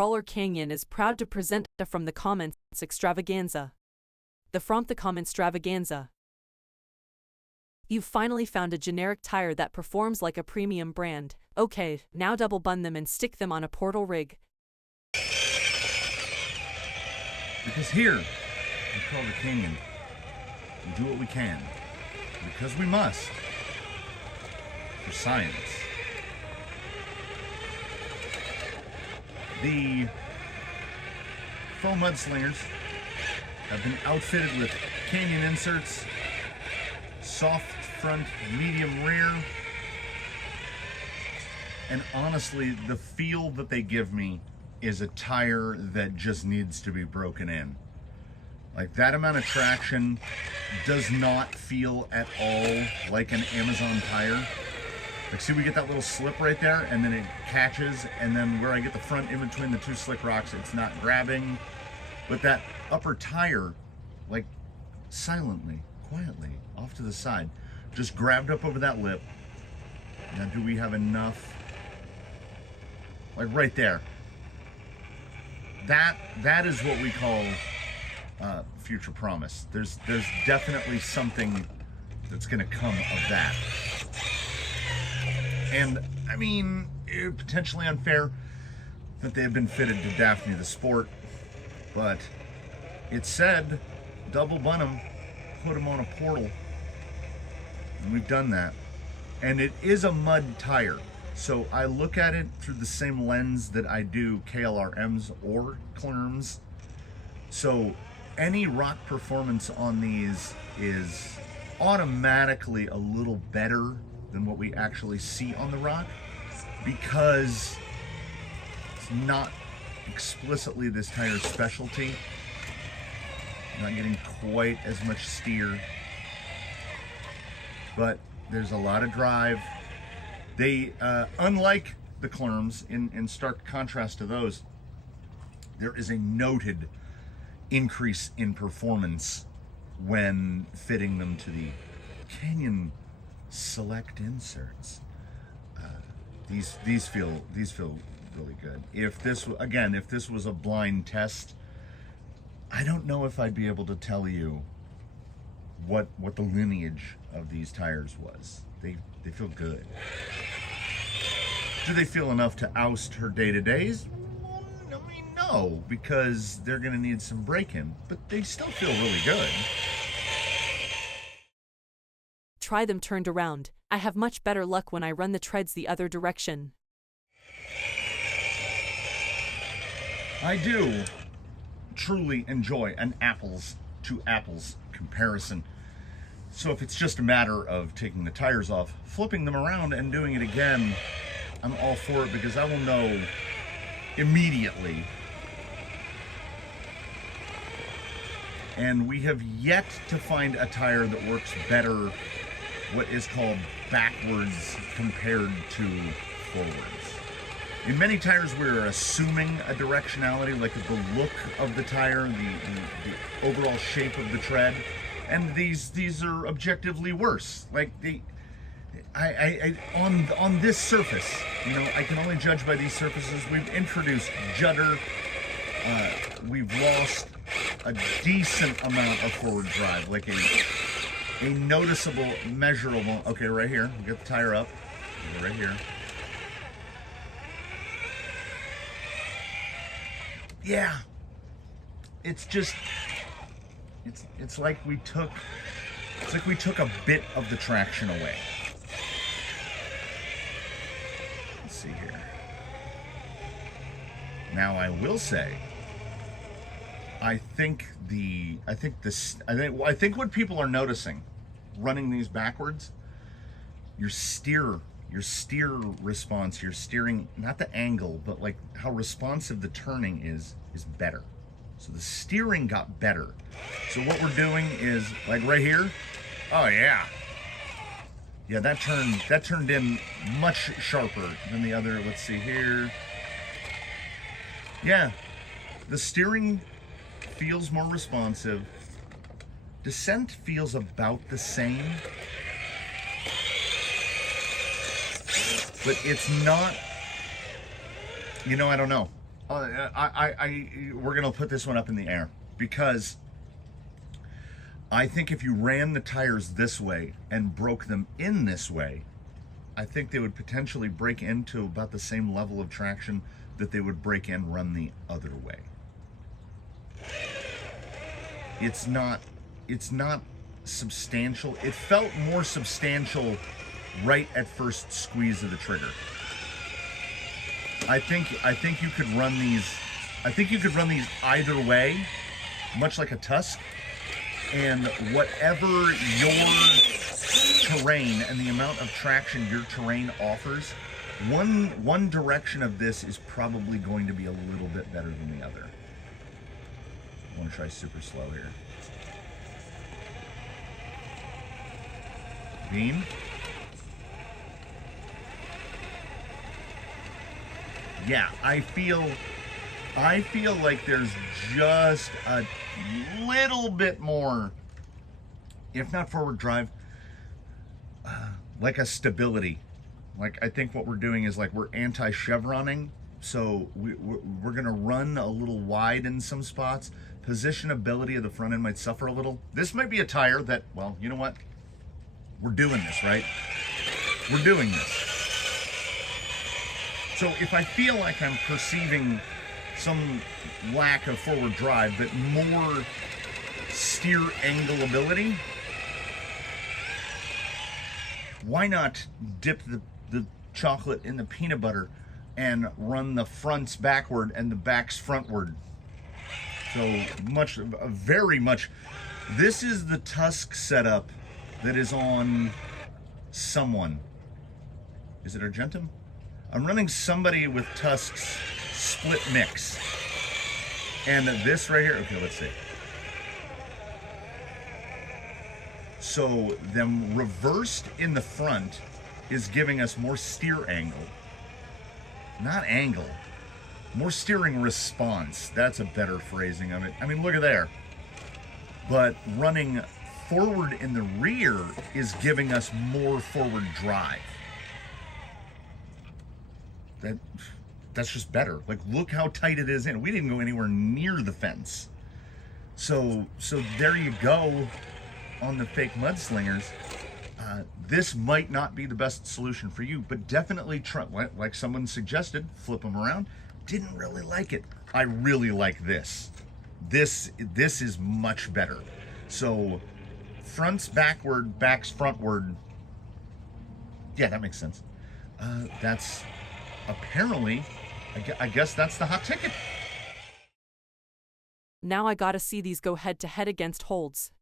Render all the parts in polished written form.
Crawler Canyon is proud to present the From the Comments extravaganza. The From the Comments extravaganza. You've finally found a generic tire that performs like a premium brand. Okay, now double bund them and stick them on a portal rig. Because here, in Crawler Canyon, we do what we can. Because we must. For science. The foam mudslingers have been outfitted with canyon inserts, soft front, medium rear, and honestly, the feel that they give me is a tire that just needs to be broken in. Like, that amount of traction does not feel at all like an Amazon tire. Like, see, we get that little slip right there, and then it catches, and then where I get the front in between the two slick rocks, it's not grabbing. But that upper tire, like, silently, quietly, off to the side, just grabbed up over that lip. Now, do we have enough? Like, right there. That is what we call future promise. There's definitely something that's gonna come of that. And I mean, potentially unfair that they have been fitted to Daphne the Sport, but it said double bun them, put them on a portal, and we've done that. And it is a mud tire, so I look at it through the same lens that I do KLRMs or Clerms. So any rock performance on these is automatically a little better than what we actually see on the rock, because it's not explicitly this tire's specialty. Not getting quite as much steer, but there's a lot of drive. They, unlike the Clerms, in stark contrast to those, there is a noted increase in performance when fitting them to the Canyon Select inserts. These feel really good. If this was a blind test, I don't know if I'd be able to tell you what the lineage of these tires was. They feel good. Do they feel enough to oust her day-to-days? I mean, no, because they're gonna need some break-in, but they still feel really good. Try them turned around. I have much better luck when I run the treads the other direction. I do truly enjoy an apples to apples comparison. So if it's just a matter of taking the tires off, flipping them around and doing it again, I'm all for it, because I will know immediately. And we have yet to find a tire that works better, what is called backwards compared to forwards. In many tires, we're assuming a directionality, like the look of the tire, the overall shape of the tread, and these are objectively worse. Like on this surface, you know, I can only judge by these surfaces. We've introduced judder. We've lost a decent amount of forward drive, like a noticeable, measurable. Okay, right here, we get the tire up, right here. Yeah, it's just, it's like we took a bit of the traction away. Let's see here. Now I will say, I think what people are noticing running these backwards, your steer response, your steering, not the angle, but like how responsive the turning is better. So the steering got better. So what we're doing is, like right here, oh yeah. Yeah, that turned in much sharper than the other. Let's see here. Yeah, the steering feels more responsive. Descent feels about the same. But it's not, you know, I don't know. we're gonna put this one up in the air because I think if you ran the tires this way and broke them in this way, I think they would potentially break into about the same level of traction that they would break and run the other way. It's not substantial. It felt more substantial right at first squeeze of the trigger. I think you could run these. I think you could run these either way, much like a Tusk, and whatever your terrain and the amount of traction your terrain offers, one direction of this is probably going to be a little bit better than the other. I want to try super slow here. Beam. Yeah, I feel like there's just a little bit more, if not forward drive, like a stability. Like, I think what we're doing is like we're anti-chevroning, so we're gonna run a little wide in some spots. Positionability of the front end might suffer a little. This might be a tire that, well, you know what? We're doing this, right? We're doing this. So if I feel like I'm perceiving some lack of forward drive, but more steer angle ability, why not dip the chocolate in the peanut butter and run the fronts backward and the backs frontward? So much, very much, this is the Tusk setup that is on someone. Is it Argentum? I'm running somebody with Tusk's split mix. And this right here, okay, let's see. So them reversed in the front is giving us more steer angle. Not angle. More steering response. That's a better phrasing of it. I mean, look at there. But running forward in the rear is giving us more forward drive. That's just better. Like, look how tight it is in. We didn't go anywhere near the fence. So there you go on the fake mudslingers. This might not be the best solution for you, but definitely try, like someone suggested, flip them around. Didn't really like it. I really like this. This is much better. So fronts backward, backs frontward. Yeah, that makes sense. That's apparently, I guess that's the hot ticket. Now I gotta see these go head to head against holds.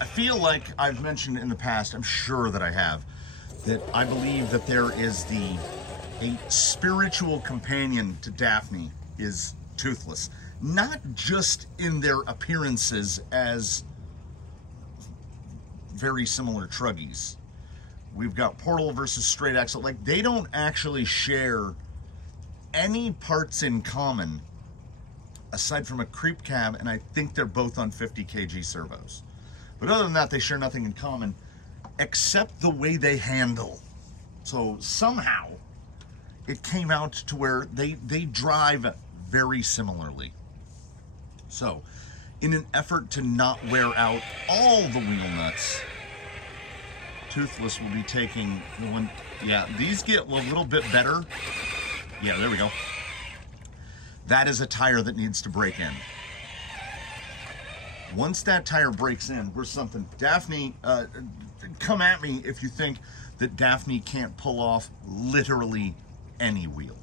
I feel like I've mentioned in the past, I'm sure that I have, that I believe that there is a spiritual companion to Daphne is Toothless. Not just in their appearances as very similar truggies. We've got Portal versus Straight Axle. Like, they don't actually share any parts in common aside from a creep cab, and I think they're both on 50 kg servos. But other than that, they share nothing in common except the way they handle. So somehow it came out to where they drive very similarly. So in an effort to not wear out all the wheel nuts, Toothless will be taking the one. Yeah, these get a little bit better. Yeah, there we go. That is a tire that needs to break in. Once that tire breaks in, we're something. Daphne, come at me if you think that Daphne can't pull off literally any wheel.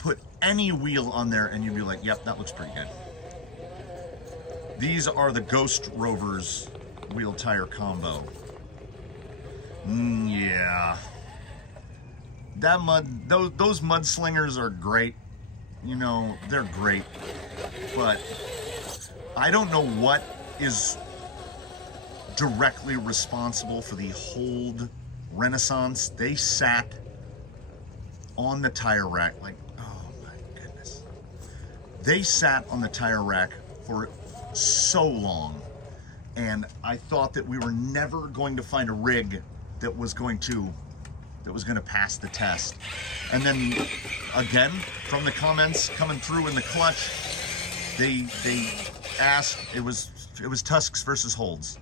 Put any wheel on there and you'd be like, yep, that looks pretty good. These are the Ghost Rovers wheel tire combo. Yeah. Those mudslingers are great. You know, they're great. But I don't know what is directly responsible for the hold renaissance. They sat on the tire rack like, oh my goodness. They sat on the tire rack for so long, and I thought that we were never going to find a rig that was going to that was going to pass the test. And then again, from the comments coming through in the clutch, they asked, it was tusks versus holds.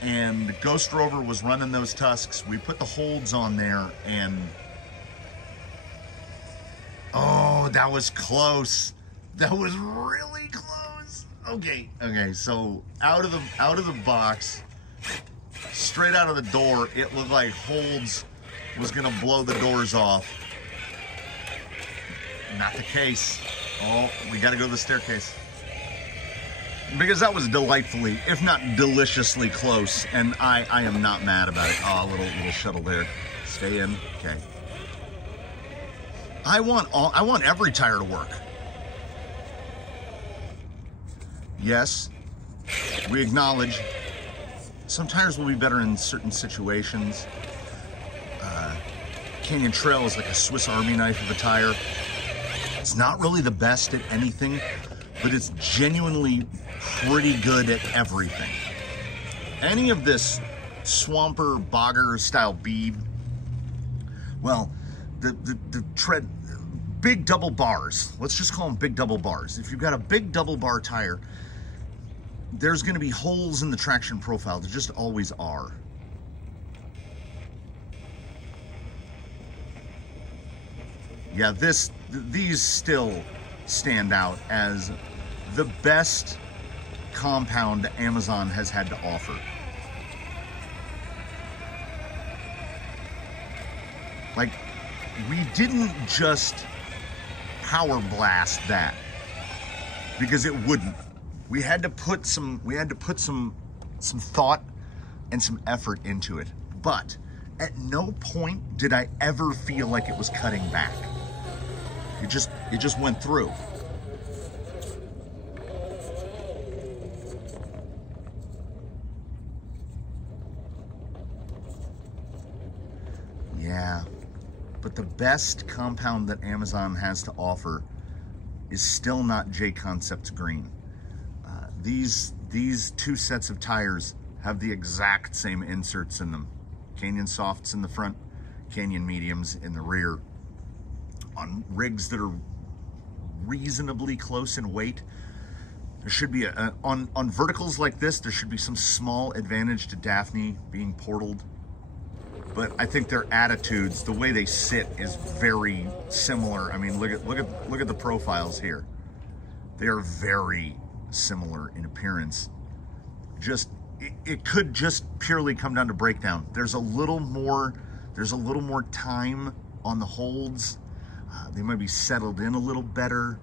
And Ghost Rover was running those tusks. We put the holds on there, and oh, that was close. That was really close. Okay, so out of the box, straight out of the door, it looked like holds was gonna blow the doors off. Not the case. Oh, we gotta go to the staircase. Because that was delightfully, if not deliciously close, and I am not mad about it. Oh, little shuttle there. Stay in. Okay. I want every tire to work. Yes, we acknowledge some tires will be better in certain situations. Canyon Trail is like a Swiss Army knife of a tire. It's not really the best at anything, but it's genuinely pretty good at everything. Any of this swamper, bogger style bead, well, the tread, big double bars, let's just call them big double bars. If you've got a big double bar tire, there's going to be holes in the traction profile. There just always are. Yeah, these still stand out as the best compound Amazon has had to offer. Like, we didn't just power blast that, because it wouldn't. We had to put some thought and some effort into it. But at no point did I ever feel like it was cutting back. It just went through. Yeah, but the best compound that Amazon has to offer is still not J Concepts Green. These two sets of tires have the exact same inserts in them. Canyon Softs in the front, Canyon Mediums in the rear. On rigs that are reasonably close in weight, there should be on verticals like this, there should be some small advantage to Daphne being portaled. But I think their attitudes, the way they sit, is very similar. I mean, look at the profiles here. They are very similar in appearance. It could just purely come down to breakdown. There's a little more time on the holds. They might be settled in a little better.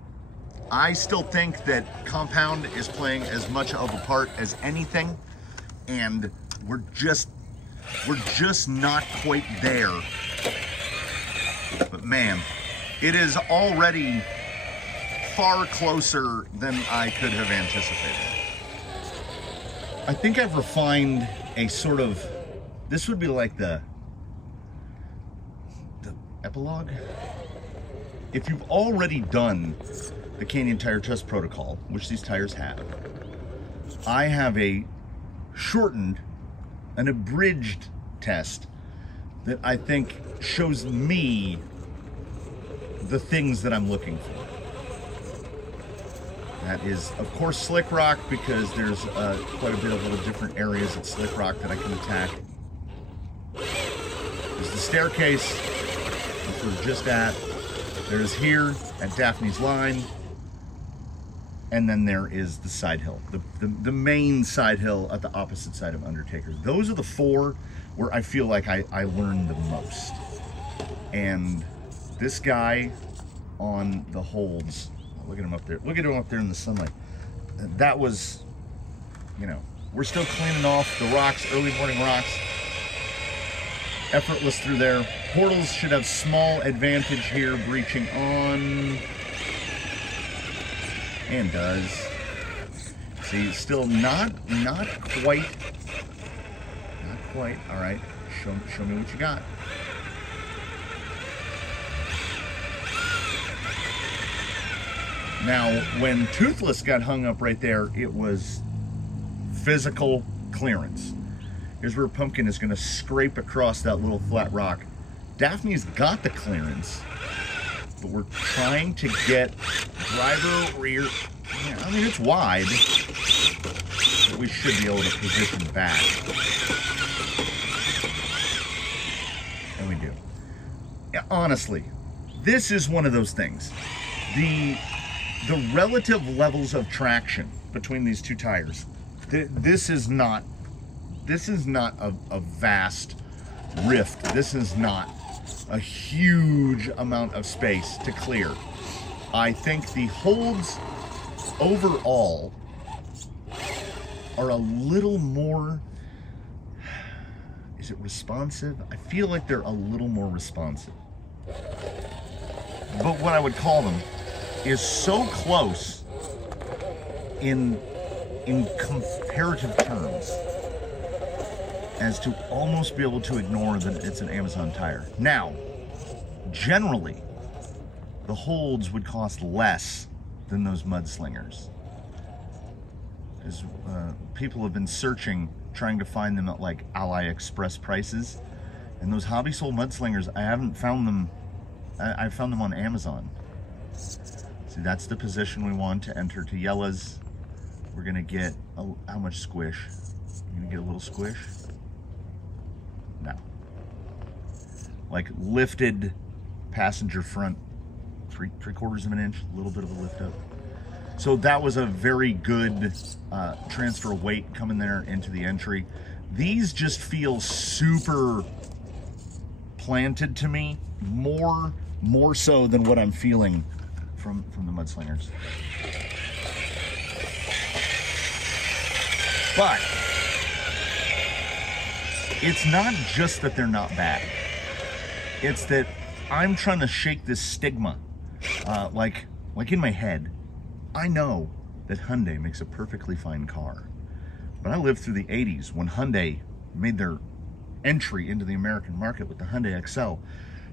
I still think that compound is playing as much of a part as anything, and we're just not quite there. But man, it is already far closer than I could have anticipated. I think I've refined a sort of, this would be like the epilogue. If you've already done the Canyon Tire Test Protocol, which these tires have, I have a shortened, an abridged test that I think shows me the things that I'm looking for. That is, of course, Slick Rock, because there's quite a bit of little different areas at Slick Rock that I can attack. There's the staircase, which we're just at. There's here at Daphne's Line, and then there is the side hill, the main side hill at the opposite side of Undertaker. Those are the four where I feel like I learned the most. And this guy on the holds, look at him up there. Look at him up there in the sunlight. That was, we're still cleaning off the rocks, early morning rocks. Effortless through there. Portals should have small advantage here, breaching on, and does. See, still not quite. All right, show me what you got. Now, when Toothless got hung up right there, it was physical clearance. Here's where Pumpkin is going to scrape across that little flat rock. Daphne's got the clearance, but we're trying to get driver rear. Yeah, I mean, it's wide, but we should be able to position back. And we do. Yeah, honestly, this is one of those things. The relative levels of traction between these two tires. This is not a vast rift. This is not a huge amount of space to clear. I think the holds overall are a little more, is it responsive? I feel like they're a little more responsive. But what I would call them is so close in comparative terms as to almost be able to ignore that it's an Amazon tire. Now, generally, the holds would cost less than those mudslingers. Because people have been searching, trying to find them at like AliExpress prices. And those hobby sold mudslingers, I haven't found them. I found them on Amazon. See, that's the position we want to enter to Yella's. We're gonna get how much squish? You're gonna get a little squish? No. Like lifted passenger front, three quarters of an inch, a little bit of a lift up. So that was a very good transfer of weight coming there into the entry. These just feel super planted to me, more so than what I'm feeling from the mudslingers. But it's not just that they're not bad. It's that I'm trying to shake this stigma. Like in my head, I know that Hyundai makes a perfectly fine car. But I lived through the 80s when Hyundai made their entry into the American market with the Hyundai XL,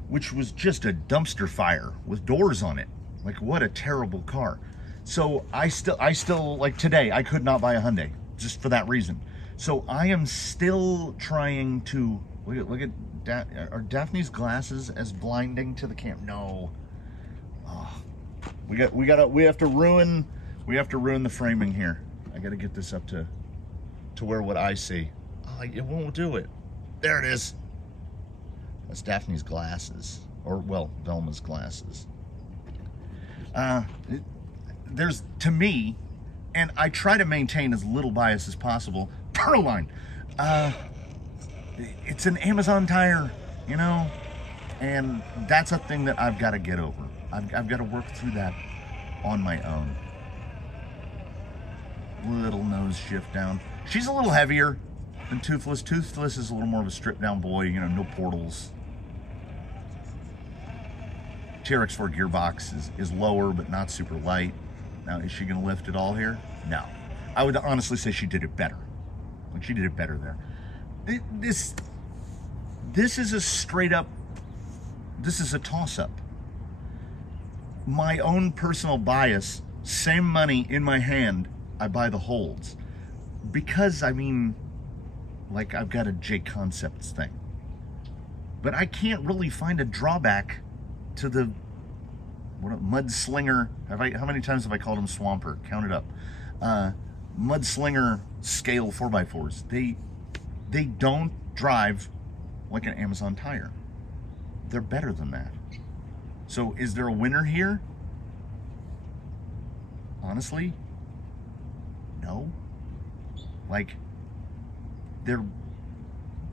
which was just a dumpster fire with doors on it. Like, what a terrible car. So I still like today, I could not buy a Hyundai just for that reason. So I am still trying to look at are Daphne's glasses as blinding to the camera? No. Oh, we have to ruin the framing here. I got to get this up to where what I see. Oh, it won't do it. There it is. That's Daphne's glasses, or well, Velma's glasses. There's, to me, and I try to maintain as little bias as possible, Pearline. It's an Amazon tire, you know, and that's a thing that I've got to get over. I've got to work through that on my own. Little nose shift down. She's a little heavier than Toothless. Toothless is a little more of a stripped down boy, you know, no portals. TRX4 gearbox is lower, but not super light. Now, is she going to lift it all here? No. I would honestly say she did it better. Like, she did it better there. This is a straight up, this is a toss up. My own personal bias, same money in my hand, I buy the holds. Because, I mean, like, I've got a J Concepts thing. But I can't really find a drawback to the Mudslinger. How many times have I called them Swamper? Count it up. Mudslinger scale 4x4s. They don't drive like an Amazon tire. They're better than that. So is there a winner here? Honestly, no. Like, they're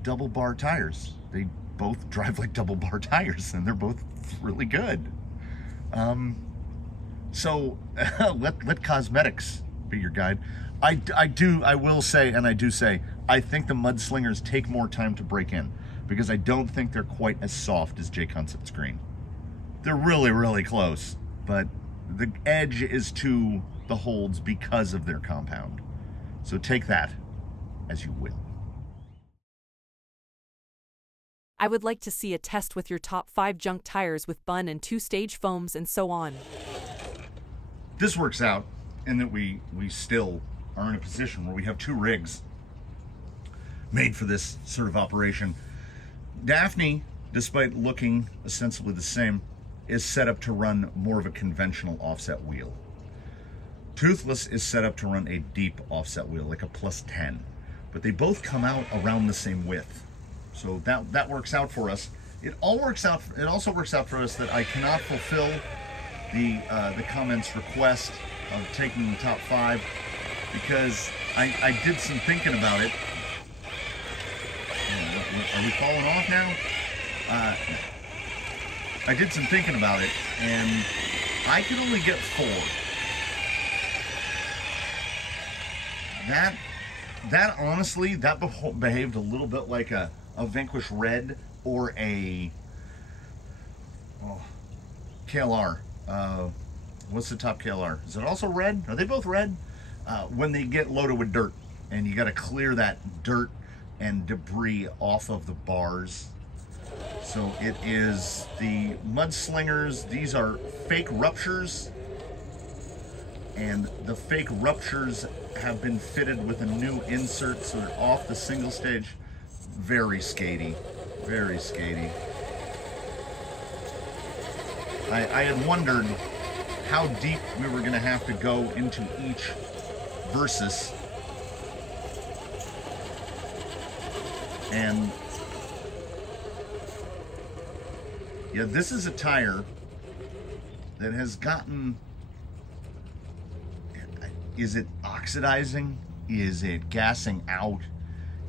double bar tires. They both drive like double bar tires, and they're both really good. So let cosmetics be your guide. I will say, and I do say, I think the Mudslingers take more time to break in because I don't think they're quite as soft as J Concepts Green. They're really, really close, but the edge is to the holds because of their compound. So take that as you will. I would like to see a test with your top 5 junk tires with bun and 2-stage foams and so on. This works out in that we still are in a position where we have 2 rigs made for this sort of operation. Daphne despite looking ostensibly the same, is set up to run more of a conventional offset wheel. Toothless is set up to run a deep offset wheel, like a +10, but they both come out around the same width. So that works out for us. It also works out for us that I cannot fulfill the comments request of taking the top 5 because I did some thinking about it. Are we falling off now? I did some thinking about it, and I can only get 4. That honestly, that behaved a little bit like a Vanquish Red or a KLR. What's the top KLR? Is it also red? Are they both red? When they get loaded with dirt, and you got to clear that dirt and debris off of the bars. So it is the Mudslingers. These are fake ruptures, and the fake ruptures have been fitted with a new insert, so they're off the single stage. Very skatey, very skatey. I had wondered how deep we were going to have to go into each versus, and yeah, this is a tire that has gotten, is it oxidizing? Is it gassing out?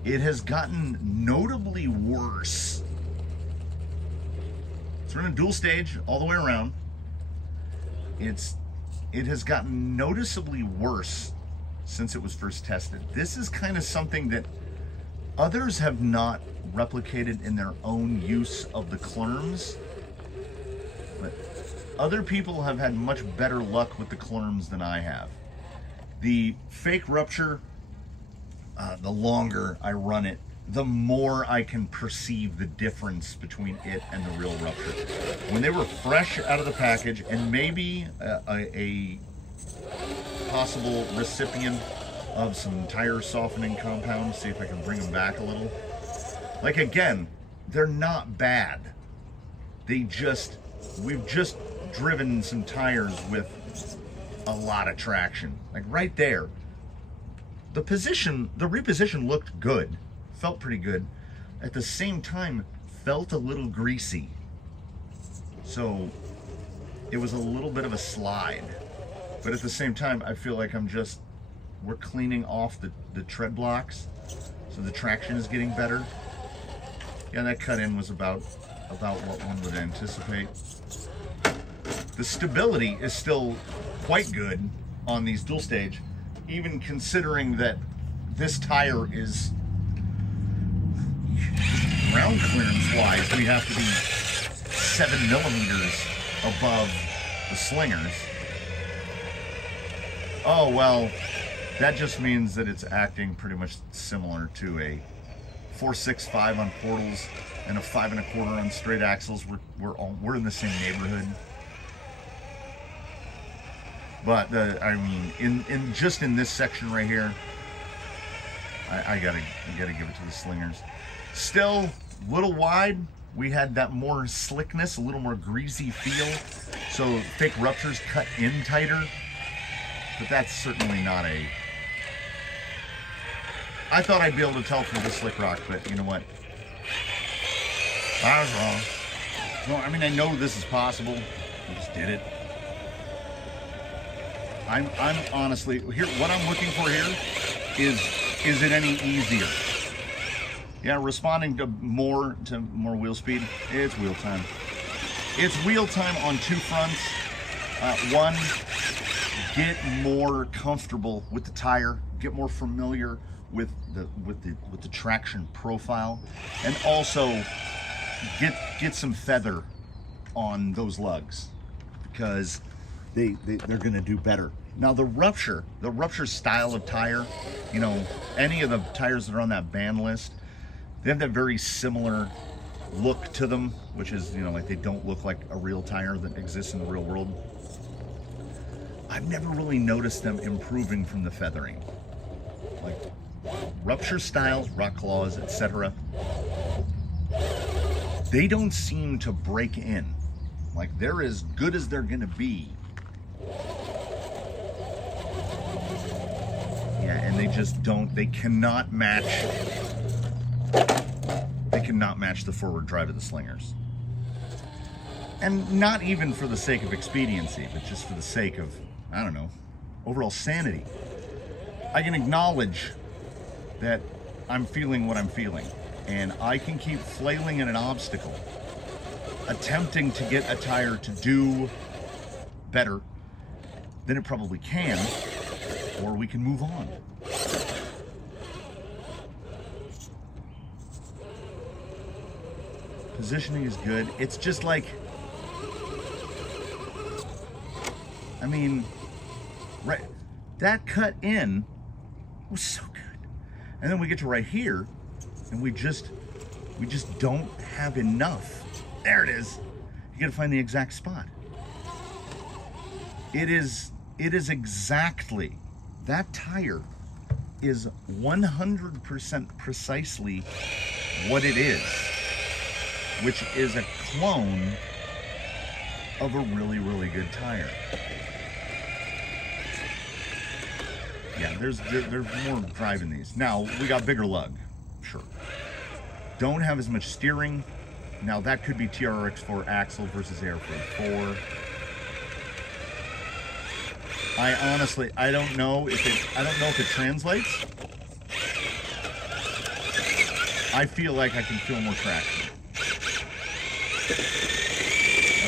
It has gotten notably worse. It's running dual stage all the way around. It has gotten noticeably worse since it was first tested. This is kind of something that others have not replicated in their own use of the Clerms, but other people have had much better luck with the Clerms than I have. The fake rupture, the longer I run it, the more I can perceive the difference between it and the real rupture. When they were fresh out of the package, and maybe a possible recipient of some tire softening compound, see if I can bring them back a little. Like, again, they're not bad. We've just driven some tires with a lot of traction. Like right there, the reposition looked good, felt pretty good. At the same time, felt a little greasy. So it was a little bit of a slide. But at the same time, I feel like we're cleaning off the tread blocks, so the traction is getting better. Yeah, that cut in was about what one would anticipate. The stability is still quite good on these dual stage, even considering that this tire is, ground clearance wise, we have to be 7 millimeters above the Slingers. Oh, well, that just means that it's acting pretty much similar to a 4.65 on portals and a 5 1/4 on straight axles. We're in the same neighborhood. But I mean, in this section right here, I gotta give it to the Slingers. Still a little wide. We had that more slickness, a little more greasy feel. So fake ruptures cut in tighter, but that's certainly not a. I thought I'd be able to tell through the slick rock, but you know what? I was wrong. No, I mean, I know this is possible. I just did it. I'm honestly here. What I'm looking for here is it any easier? Yeah, responding to more wheel speed. It's wheel time. It's wheel time on 2 fronts. One, get more comfortable with the tire. Get more familiar with the traction profile, and also get some feather on those lugs, because they're going to do better. Now the rupture style of tire, you know, any of the tires that are on that ban list, they have that very similar look to them, which is, you know, like they don't look like a real tire that exists in the real world. I've never really noticed them improving from the feathering. Like rupture styles, rock claws, etc. they don't seem to break in. Like, they're as good as they're gonna be. Yeah, and they just don't, they cannot match the forward drive of the Slingers. And not even for the sake of expediency, but just for the sake of, I don't know, overall sanity. I can acknowledge that I'm feeling what I'm feeling, and I can keep flailing at an obstacle, attempting to get a tire to do better than it probably can, or we can move on. Positioning is good. It's just like, I mean, right, that cut in was so good. And then we get to right here, and we just don't have enough. There it is. You gotta find the exact spot. It is exactly, that tire is 100% precisely what it is, which is a clone of a really, really good tire. Yeah, there's more drive in these. Now, we got bigger lug, sure. Don't have as much steering. Now, that could be TRX4 axle versus AR4. I don't know if it translates. I feel like I can feel more traction.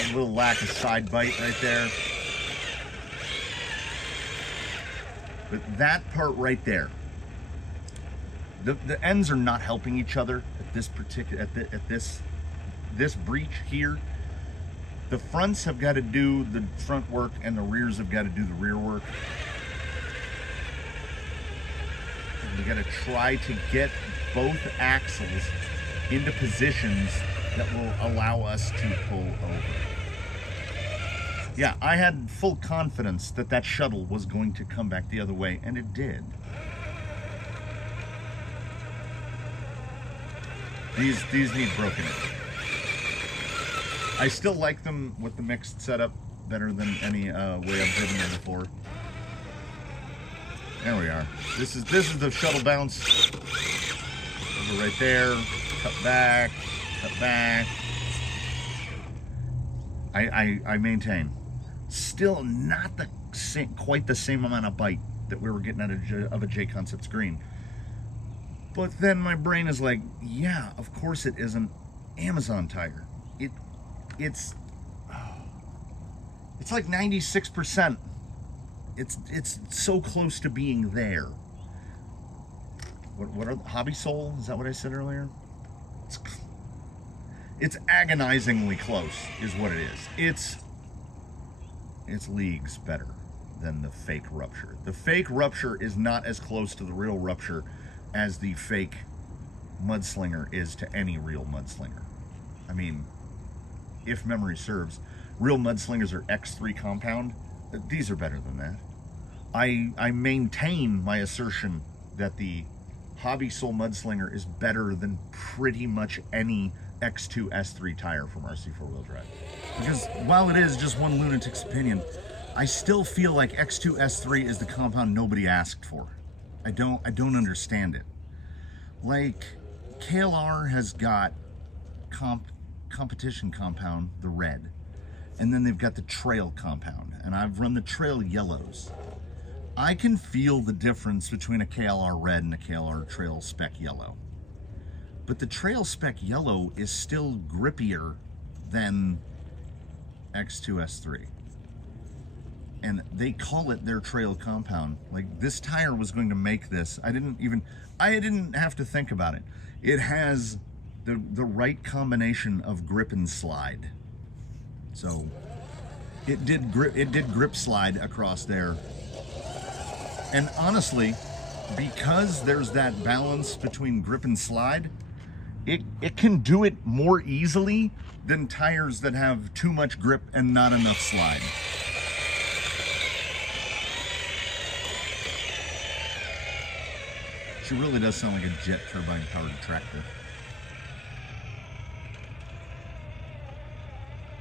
A little lack of side bite right there. But that part right there, the ends are not helping each other at this particular this breach here. The fronts have got to do the front work, and the rears have got to do the rear work. And we got to try to get both axles into positions that will allow us to pull over. Yeah, I had full confidence that that shuttle was going to come back the other way, and it did. These need broken in. I still like them with the mixed setup better than any way I've driven them before. There we are. This is the shuttle bounce. Over right there. Cut back. Cut back. I maintain. Still not quite the same amount of bite that we were getting out of a J-Concepts green. But then my brain is like, yeah, of course it isn't Amazon tire. It's like 96%. It's so close to being there. What are Hobby Soul? Is that what I said earlier? It's agonizingly close, is what it is. It's leagues better than the fake rupture. The fake rupture is not as close to the real rupture as the fake mudslinger is to any real mudslinger. I mean, if memory serves, real mudslingers are X3 compound. These are better than that. I maintain my assertion that the Hobby Soul Mudslinger is better than pretty much any X2 S3 tire from RC 4-wheel drive. Because while it is just one lunatic's opinion, I still feel like X2 S3 is the compound nobody asked for. I don't understand it. Like, KLR has got competition compound, the red, and then they've got the trail compound, and I've run the trail yellows. I can feel the difference between a KLR red and a KLR trail spec yellow, but the trail spec yellow is still grippier than X2 S3, and they call it their trail compound. Like, this tire was going to make this. I didn't have to think about it. It has the right combination of grip and slide. So it did grip slide across there. And honestly, because there's that balance between grip and slide, it can do it more easily than tires that have too much grip and not enough slide. She really does sound like a jet turbine powered tractor.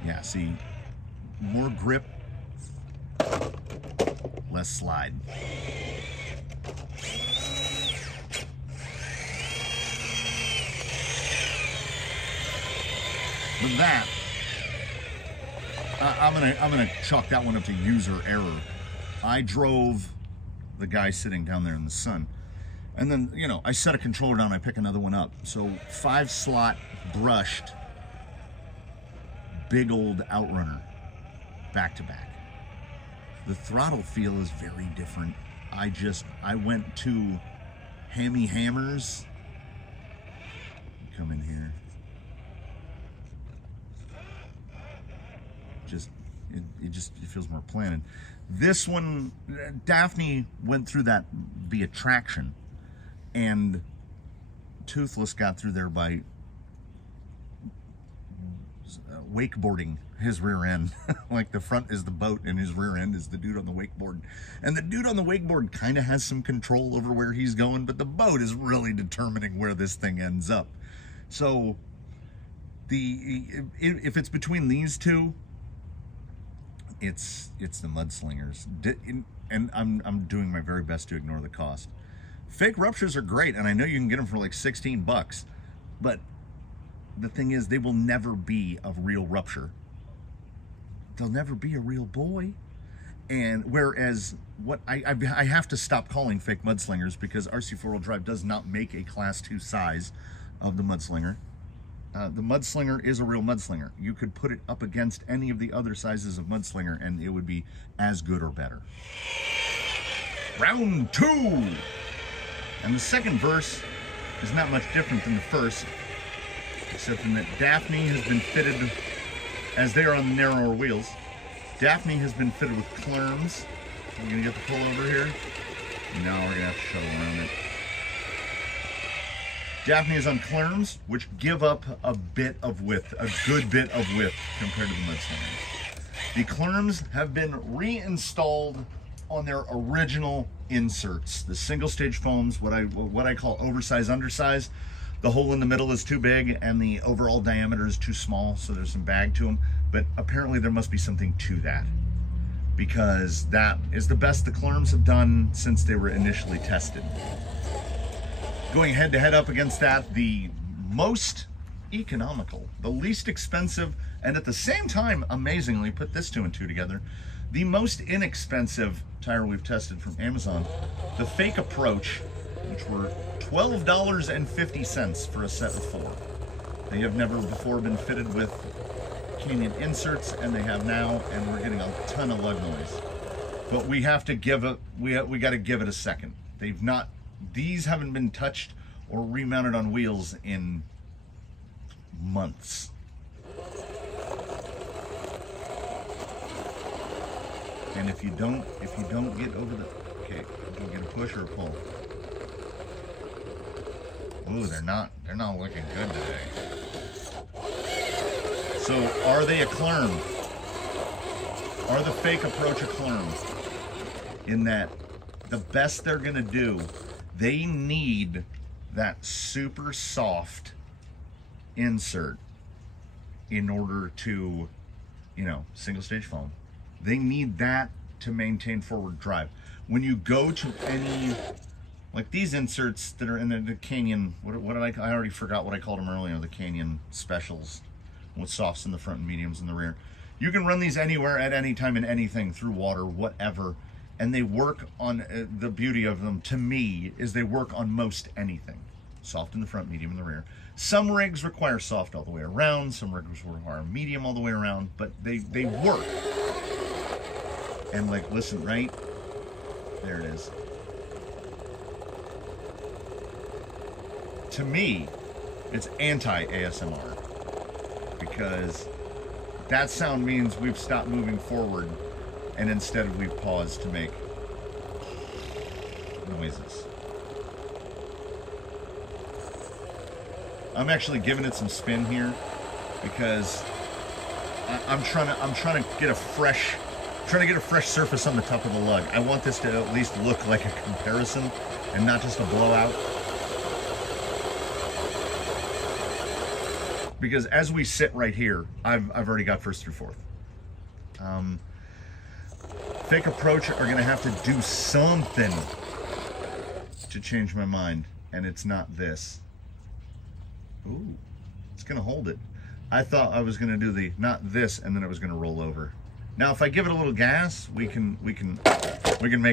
Yeah, see, more grip, less slide. With that, I'm gonna chalk that one up to user error. I drove the guy sitting down there in the sun, and then I set a controller down. I pick another one up. So 5-slot brushed, big old outrunner, back to back. The throttle feel is very different. I went to Hammy Hammers. Come in here. It feels more planted. This one, Daphne went through that via traction, and Toothless got through there by wakeboarding his rear end. Like the front is the boat and his rear end is the dude on the wakeboard. And the dude on the wakeboard kind of has some control over where he's going, but the boat is really determining where this thing ends up. So if it's between these two, it's the mudslingers, and I'm doing my very best to ignore the cost. Fake ruptures are great, and I know you can get them for like $16, but the thing is, they will never be a real rupture. They'll never be a real boy. And whereas what I have to stop calling fake mudslingers, because RC 4-wheel drive does not make a class 2 size of the mudslinger. The mudslinger is a real mudslinger. You could put it up against any of the other sizes of mudslinger and it would be as good or better. Round 2! And the second verse is not much different than the first, except in that Daphne has been fitted, as they are on the narrower wheels, Daphne has been fitted with clerms. We're gonna get the pull over here. Now we're gonna have to shuttle around it. Daphne is on clerms, which give up a bit of width, a good bit of width compared to the mudslingers. The clerms have been reinstalled on their original inserts, the single stage foams, what I call oversize, undersize. The hole in the middle is too big and the overall diameter is too small, so there's some bag to them. But apparently there must be something to that, because that is the best the clerms have done since they were initially tested. Going head to head up against that, the most economical, the least expensive, and at the same time, amazingly, put this 2 and 2 together, the most inexpensive tire we've tested from Amazon, the Fake Approach, which were $12.50 for a set of 4. They have never before been fitted with Canyon inserts, and they have now, and we're getting a ton of lug noise. But we have to give it, we got to give it a second. These haven't been touched or remounted on wheels in months. And if you don't get over okay, you get a push or a pull. Ooh, they're not looking good today. So are they a clerm? Are the Fake Approach a clerm? In that the best they're gonna do, they need that super soft insert in order to, single stage foam. They need that to maintain forward drive. When you go to any, like these inserts that are in the Canyon, what did I already forgot what I called them earlier, the Canyon specials with softs in the front and mediums in the rear. You can run these anywhere at any time in anything, through water, whatever. And they work on, the beauty of them to me is they work on most anything. Soft in the front, medium in the rear. Some rigs require soft all the way around, some rigs require medium all the way around, but they work. And like, listen, right? There it is. To me, it's anti-ASMR, because that sound means we've stopped moving forward, and instead we've paused to make noises. I'm actually giving it some spin here because I'm trying to get a fresh surface on the top of the lug. I want this to at least look like a comparison and not just a blowout. because as we sit right here, I've already got first through fourth. Fake approach are gonna have to do something to change my mind, and it's not this. Ooh, it's gonna hold it. I thought I was gonna do the not this, and then it was gonna roll over. Now, if I give it a little gas, we can make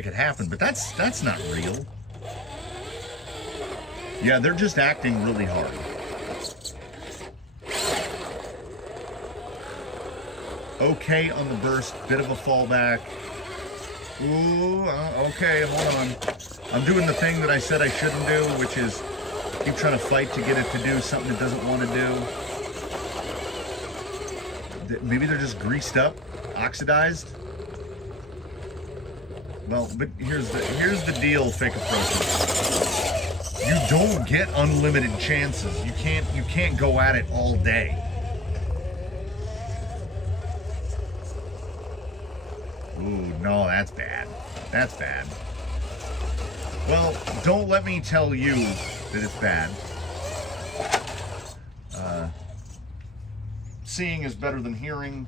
it happen. But that's not real. Yeah, they're just acting really hard. Okay on the burst, bit of a fallback. Ooh, okay, hold on. I'm doing the thing that I said I shouldn't do, which is keep trying to fight to get it to do something it doesn't want to do. Maybe they're just greased up, oxidized. Well, but here's the deal, fake approaches. You don't get unlimited chances. You can't go at it all day. Ooh, no, that's bad. That's bad. Well, don't let me tell you that it's bad. Seeing is better than hearing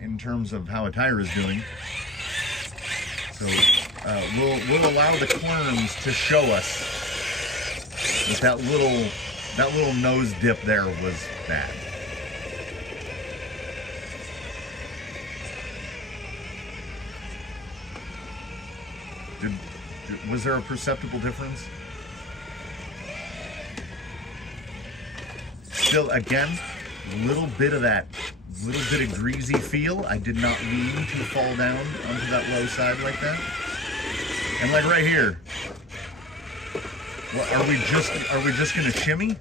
in terms of how a tire is doing. So we'll allow the clerms to show us that little nose dip there was bad. Was there a perceptible difference? Still, again, little bit of greasy feel. I did not mean to fall down onto that low side like that. And like right here, well, are we just gonna shimmy?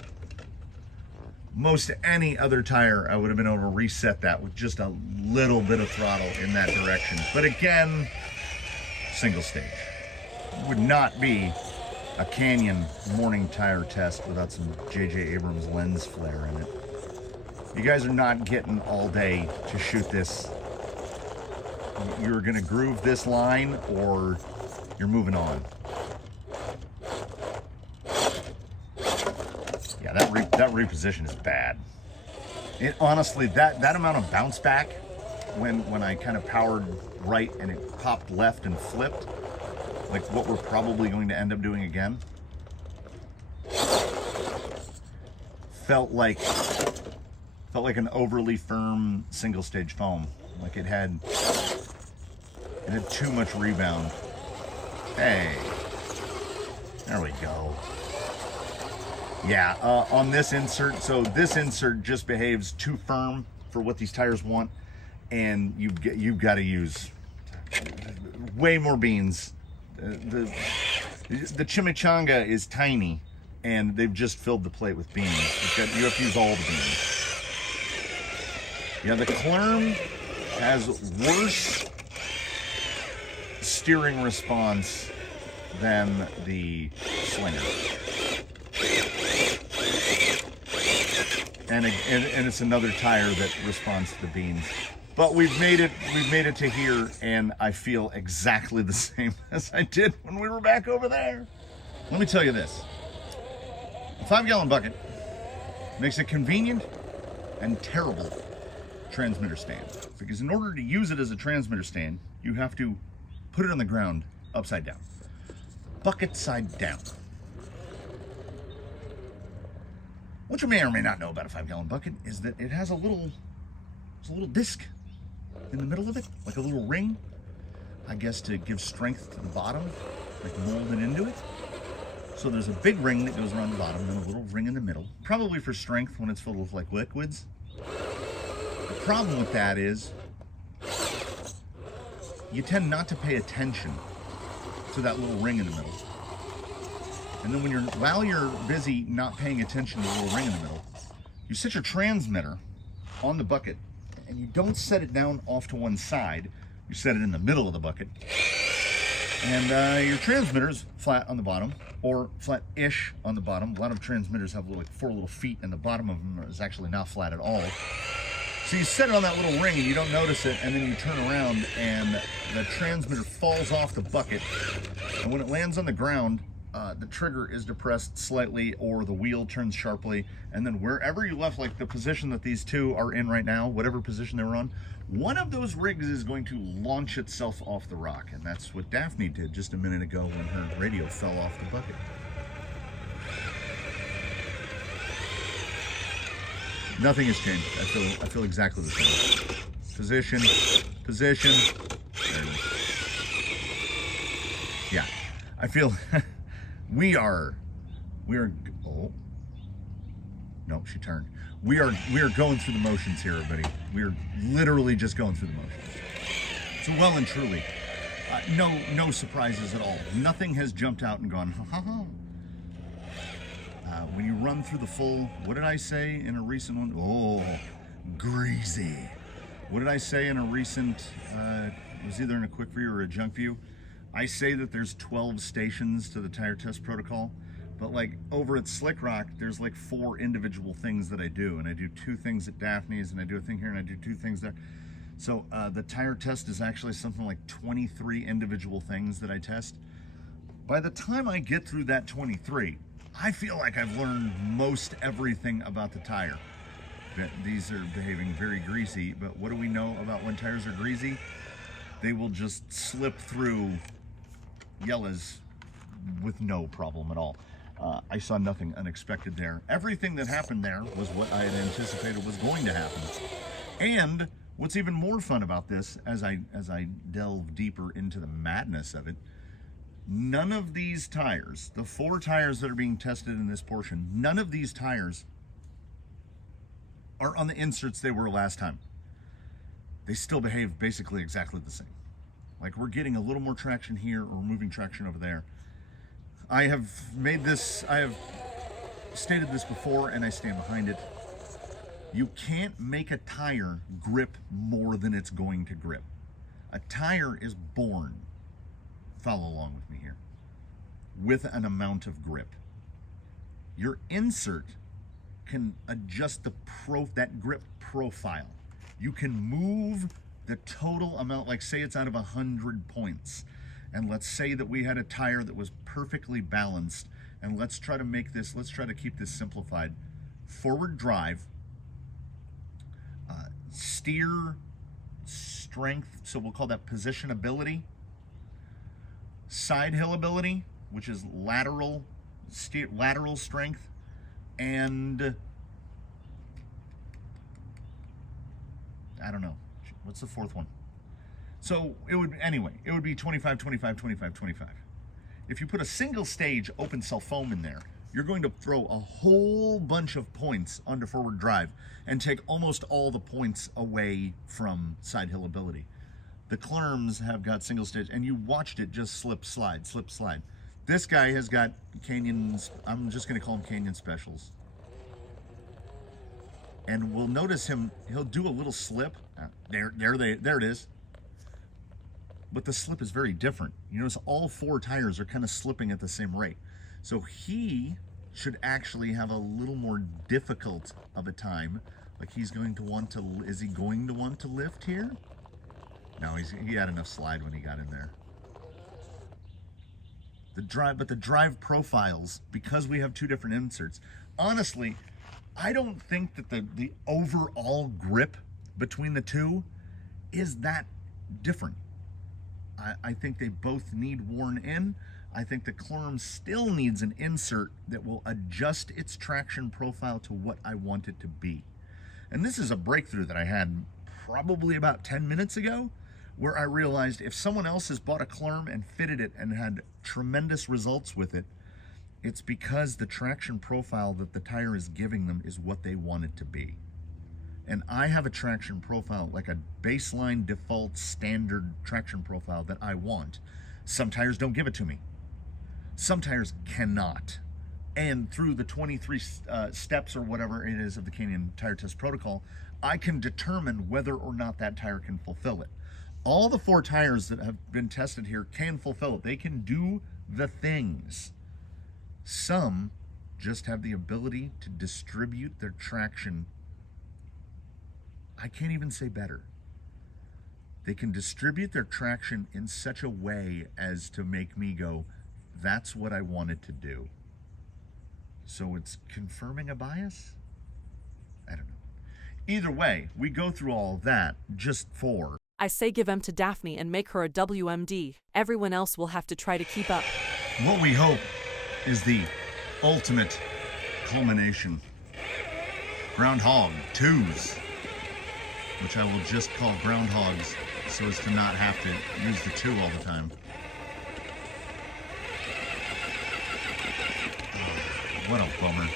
Most any other tire, I would have been able to reset that with just a little bit of throttle in that direction. But again, single stage. Would not be a Canyon morning tire test without some J.J. Abrams lens flare in it. You guys are not getting all day to shoot this. You're gonna groove this line or you're moving on. Yeah, that reposition is bad. It honestly, that amount of bounce back when I kind of powered right and it popped left and flipped, like what we're probably going to end up doing again, felt like an overly firm single stage foam. Like it had too much rebound. Hey, there we go. Yeah, on this insert, so this insert just behaves too firm for what these tires want, and you've got to use way more beans. The chimichanga is tiny, and they've just filled the plate with beans. You have to use all the beans. Yeah, the Clerm has worse steering response than the Slinger. And it's another tire that responds to the beans. But we've made it to here, and I feel exactly the same as I did when we were back over there. Let me tell you this. A 5-gallon bucket makes a convenient and terrible transmitter stand. Because in order to use it as a transmitter stand, you have to put it on the ground upside down. Bucket side down. What you may or may not know about a 5-gallon bucket is that it has a little disc in the middle of it, like a little ring, I guess to give strength to the bottom, like molded into it. So there's a big ring that goes around the bottom, and a little ring in the middle, probably for strength when it's filled with like liquids. The problem with that is you tend not to pay attention to that little ring in the middle. And then while you're busy not paying attention to the little ring in the middle, you set your transmitter on the bucket, and you don't set it down off to one side. You set it in the middle of the bucket. And your transmitter's flat on the bottom, or flat-ish on the bottom. A lot of transmitters have like 4 little feet, and the bottom of them is actually not flat at all. So you set it on that little ring, and you don't notice it, and then you turn around, and the transmitter falls off the bucket. And when it lands on the ground, the trigger is depressed slightly or the wheel turns sharply, and then wherever you left, like the position that these two are in right now, whatever position they were on, one of those rigs is going to launch itself off the rock, and that's what Daphne did just a minute ago when her radio fell off the bucket. Nothing has changed. I feel exactly the same. Position. There it is. Yeah, I feel we are. Oh, no, she turned. We are going through the motions here, everybody. We are literally just going through the motions. So well and truly, no surprises at all. Nothing has jumped out and gone, ha ha ha. When you run through the full, what did I say in a recent one? Oh, greasy. What did I say in a recent, it was either in a quick view or a junk view? I say that there's 12 stations to the tire test protocol, but like over at Slick Rock, there's like 4 individual things that I do, and I do 2 things at Daphne's, and I do a thing here, and I do 2 things there. So the tire test is actually something like 23 individual things that I test. By the time I get through that 23, I feel like I've learned most everything about the tire. These are behaving very greasy, but what do we know about when tires are greasy? They will just slip through yellows with no problem at all. I saw nothing unexpected there. Everything that happened there was what I had anticipated was going to happen. And what's even more fun about this, as I delve deeper into the madness of it, none of these tires, the 4 tires that are being tested in this portion, none of these tires are on the inserts they were last time. They still behave basically exactly the same. Like we're getting a little more traction here or moving traction over there. I have stated this before and I stand behind it. You can't make a tire grip more than it's going to grip. A tire is born, follow along with me here, with an amount of grip. Your insert can adjust that grip profile. You can move the total amount, like say it's out of 100 points. And let's say that we had a tire that was perfectly balanced, and let's try to keep this simplified. Forward drive, steer strength, so we'll call that positionability, side hill ability, which is lateral strength, and I don't know, what's the 4th one? So it would be 25, 25, 25, 25. If you put a single stage open cell foam in there, you're going to throw a whole bunch of points onto forward drive and take almost all the points away from side hill ability. The Clerms have got single stage, and you watched it just slip, slide. This guy has got canyons, I'm just gonna call them canyon specials. And we'll notice he'll do a little slip. There it is. But the slip is very different. You notice all 4 tires are kind of slipping at the same rate. So he should actually have a little more difficult of a time. Like is he going to want to lift here? No, he had enough slide when he got in there. The drive profiles, because we have 2 different inserts, honestly, I don't think that the overall grip between the 2 is that different. I think they both need worn in. I think the Clerm still needs an insert that will adjust its traction profile to what I want it to be. And this is a breakthrough that I had probably about 10 minutes ago, where I realized if someone else has bought a Clerm and fitted it and had tremendous results with it, it's because the traction profile that the tire is giving them is what they want it to be. And I have a traction profile, like a baseline default standard traction profile that I want. Some tires don't give it to me. Some tires cannot. And through the 23 steps or whatever it is of the Canyon tire test protocol, I can determine whether or not that tire can fulfill it. All the 4 tires that have been tested here can fulfill it. They can do the things. Some just have the ability to distribute their traction. I can't even say better. They can distribute their traction in such a way as to make me go, that's what I wanted to do. So it's confirming a bias? I don't know. Either way, we go through all of that just for... I say give M to Daphne and make her a WMD. Everyone else will have to try to keep up. What we hope is the ultimate culmination. Groundhog 2s, which I will just call Groundhogs so as to not have to use the 2 all the time. Oh, what a bummer.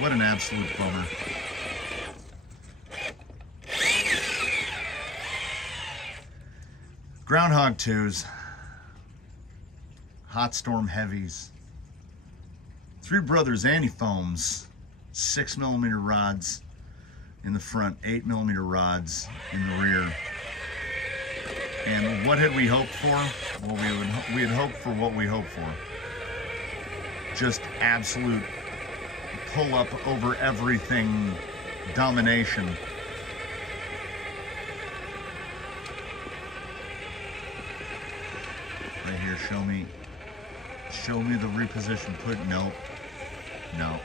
What an absolute bummer. Groundhog 2s, Hot Storm Heavies, Three Brothers Anti-Foams, 6mm rods in the front, 8mm rods in the rear. And what had we hoped for? Well, we had hoped for what we hoped for. Just absolute pull up over everything domination. Right here, show me the reposition no.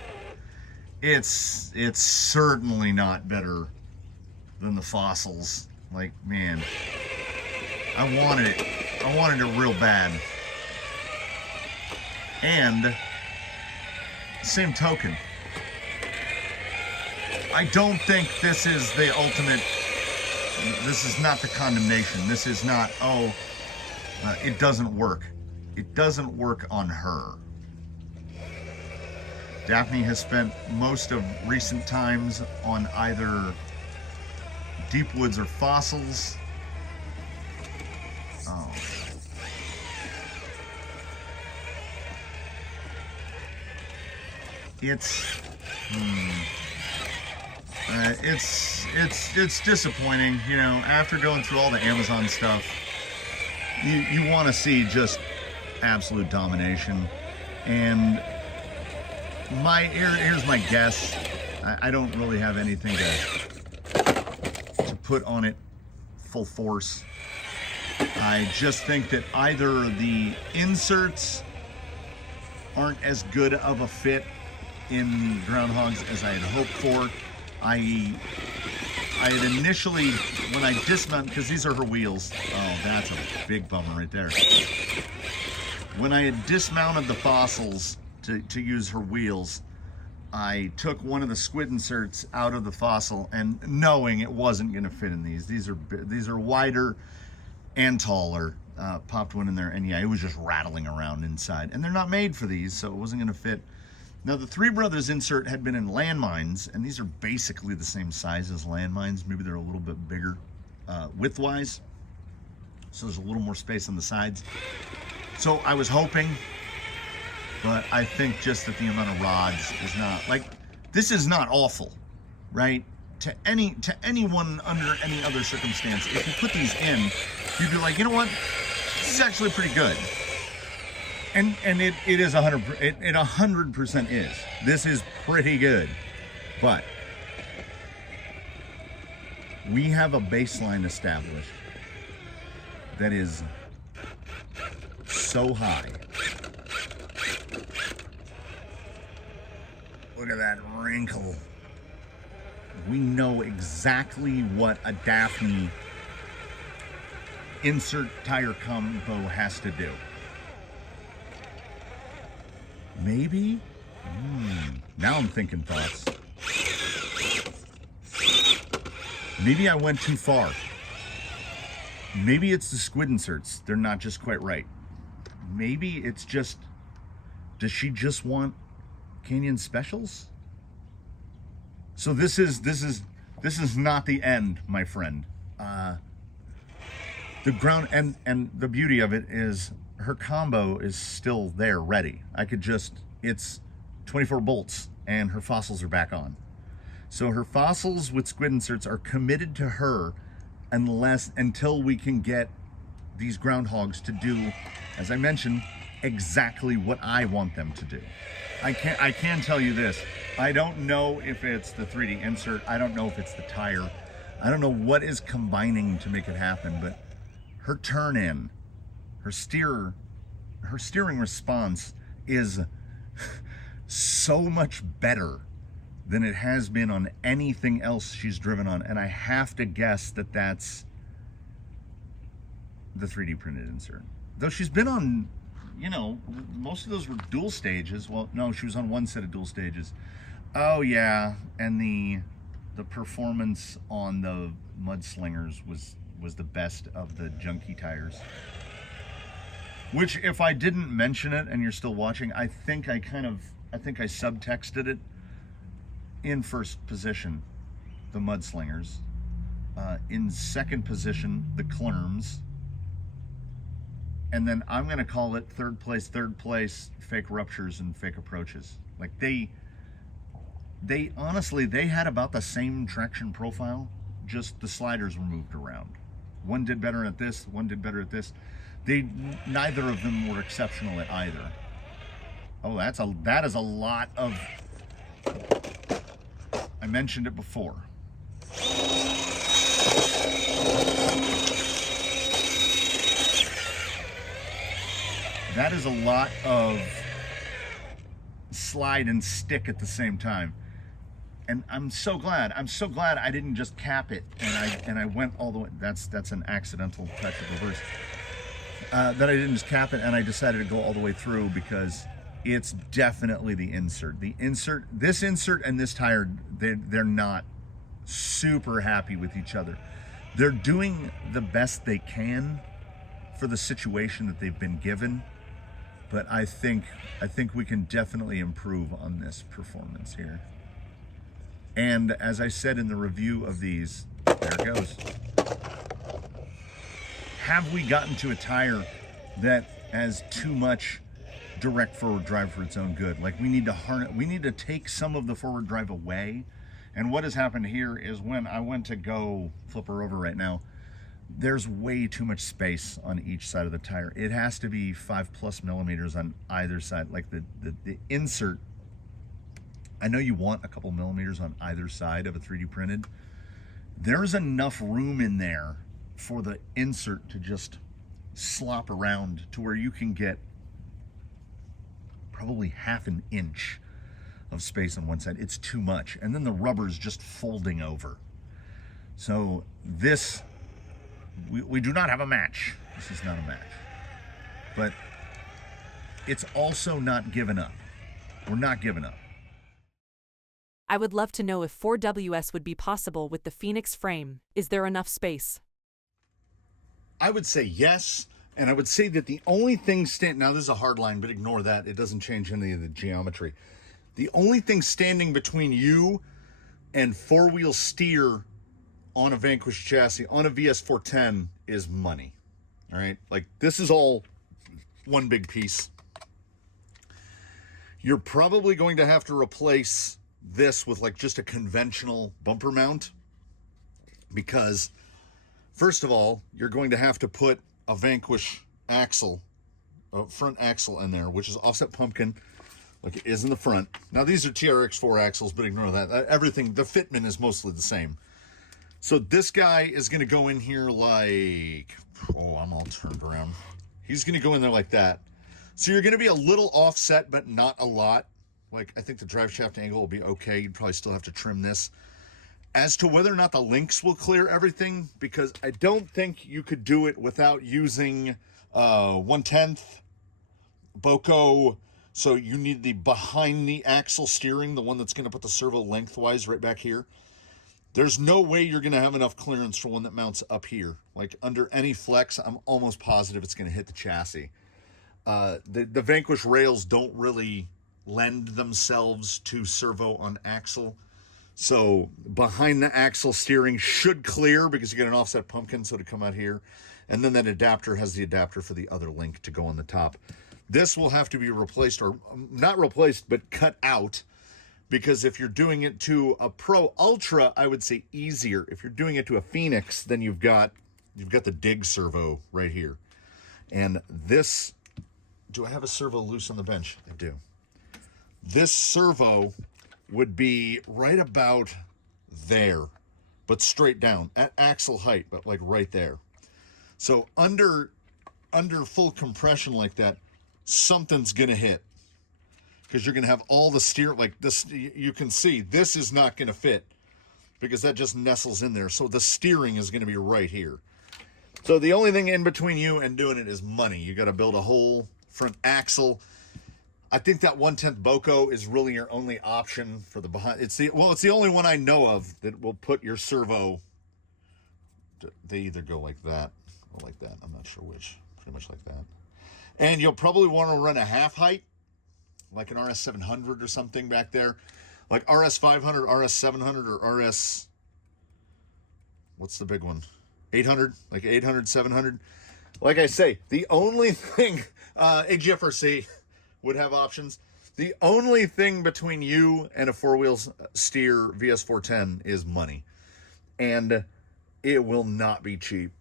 It's certainly not better than the fossils. Like, man, I wanted it real bad. And same token, I don't think this is the ultimate. This is not the condemnation. This is not, it doesn't work. It doesn't work on her. Daphne has spent most of recent times on either deep woods or fossils. Oh. It's disappointing, you know, after going through all the Amazon stuff. You want to see just absolute domination. And here's my guess. I don't really have anything to put on it full force. I just think that either the inserts aren't as good of a fit in Groundhogs as I had hoped for. I had initially, when I dismounted, because these are her wheels. Oh, that's a big bummer right there. When I had dismounted the fossils to use her wheels, I took one of the squid inserts out of the fossil, and knowing it wasn't going to fit in these. These are wider and taller. Popped one in there, and yeah, it was just rattling around inside. And they're not made for these, so it wasn't going to fit. Now, the Three Brothers insert had been in landmines, and these are basically the same size as landmines. Maybe they're a little bit bigger width-wise, so there's a little more space on the sides. So I was hoping, but I think just that the amount of rods is not, like, this is not awful, right? To anyone under any other circumstance, if you put these in, you'd be like, you know what? This is actually pretty good. And it is 100% is. This is pretty good. But we have a baseline established that is so high. Look at that wrinkle. We know exactly what a Daphne insert tire combo has to do. Maybe? Now I'm thinking thoughts. Maybe I went too far. Maybe it's the squid inserts. They're not just quite right. Maybe it's just, does she just want Canyon specials? So this is not the end, my friend. The ground and the beauty of it is her combo is still there, ready. I could just, it's 24 bolts and her fossils are back on. So her fossils with squid inserts are committed to her until we can get these Groundhogs to do, as I mentioned, exactly what I want them to do. I can tell you this. I don't know if it's the 3D insert. I don't know if it's the tire. I don't know what is combining to make it happen, but her turn in, her steering response is so much better than it has been on anything else she's driven on. And I have to guess that that's the 3D printed insert. Though she's been on, you know, most of those were dual stages. Well, no, she was on one set of dual stages. Oh yeah, and the performance on the Mudslingers was the best of the junky tires. Which, if I didn't mention it and you're still watching, I think I subtexted it. In first position, the Mudslingers. In second position, the Clerms. And then I'm gonna call it third place, fake ruptures and fake approaches. Like they honestly, they had about the same traction profile, just the sliders were moved around. One did better at this, one did better at this. Neither of them were exceptional at either. Oh, that is a lot of, I mentioned it before. That is a lot of slide and stick at the same time. And I'm so glad I didn't just cap it and I went all the way. That's an accidental touch of reverse. That I didn't just cap it and I decided to go all the way through, because it's definitely the insert. This insert and this tire, they're not super happy with each other. They're doing the best they can for the situation that they've been given, but I think we can definitely improve on this performance here. And as I said in the review of these, there it goes. Have we gotten to a tire that has too much direct forward drive for its own good? Like, we need to take some of the forward drive away. And what has happened here is, when I went to go flip her over right now, there's way too much space on each side of the tire. It has to be 5+ millimeters on either side. Like the insert, I know you want a couple millimeters on either side of a 3D printed. There's enough room in there for the insert to just slop around to where you can get probably half an inch of space on one side. It's too much. And then the rubber's just folding over. So this, we do not have a match. This is not a match. But it's also not given up. We're not giving up. I would love to know if 4WS would be possible with the Phoenix frame. Is there enough space? I would say yes, and I would say that the only thing now this is a hard line, but ignore that. It doesn't change any of the geometry. The only thing standing between you and four-wheel steer on a Vanquish chassis, on a VS410, is money. All right? Like, this is all one big piece. You're probably going to have to replace this with like just a conventional bumper mount, because first of all, you're going to have to put a Vanquish axle, a front axle in there, which is offset pumpkin like it is in the front. Now these are TRX4 axles, but ignore that. Everything, the fitment is mostly the same. So this guy is going to go in here like, oh, I'm all turned around. He's going to go in there like that. So you're going to be a little offset, but not a lot. Like, I think the drive shaft angle will be okay. You'd probably still have to trim this. As to whether or not the links will clear everything, because I don't think you could do it without using 1/10 Boco. So you need the behind the axle steering, the one that's going to put the servo lengthwise right back here. There's no way you're going to have enough clearance for one that mounts up here. Like, under any flex, I'm almost positive it's going to hit the chassis. The Vanquish rails don't really lend themselves to servo on axle. So behind the axle steering should clear, because you get an offset pumpkin, so to come out here. And then that adapter has the adapter for the other link to go on the top. This will have to be replaced, or not replaced, but cut out, because if you're doing it to a Pro Ultra, I would say easier. If you're doing it to a Phoenix, then you've got the dig servo right here. And this, do I have a servo loose on the bench? I do. This servo would be right about there, but straight down at axle height, but like right there. So under full compression like that, something's gonna hit. because you're going to have all the steer, like this, you can see this is not going to fit because that just nestles in there. So the steering is going to be right here. So the only thing in between you and doing it is money. You got to build a whole front axle. I think that 1/10 Boco is really your only option for the behind. It's the only one I know of that will put your servo. They either go like that or like that. I'm not sure which. Pretty much like that. And you'll probably want to run a half height, like an RS700 or something back there, like RS500, RS700, or RS. What's the big one? 800, like 800, 700. Like I say, the only thing, AGFRC would have options. The only thing between you and a four-wheel steer VS410 is money. And it will not be cheap.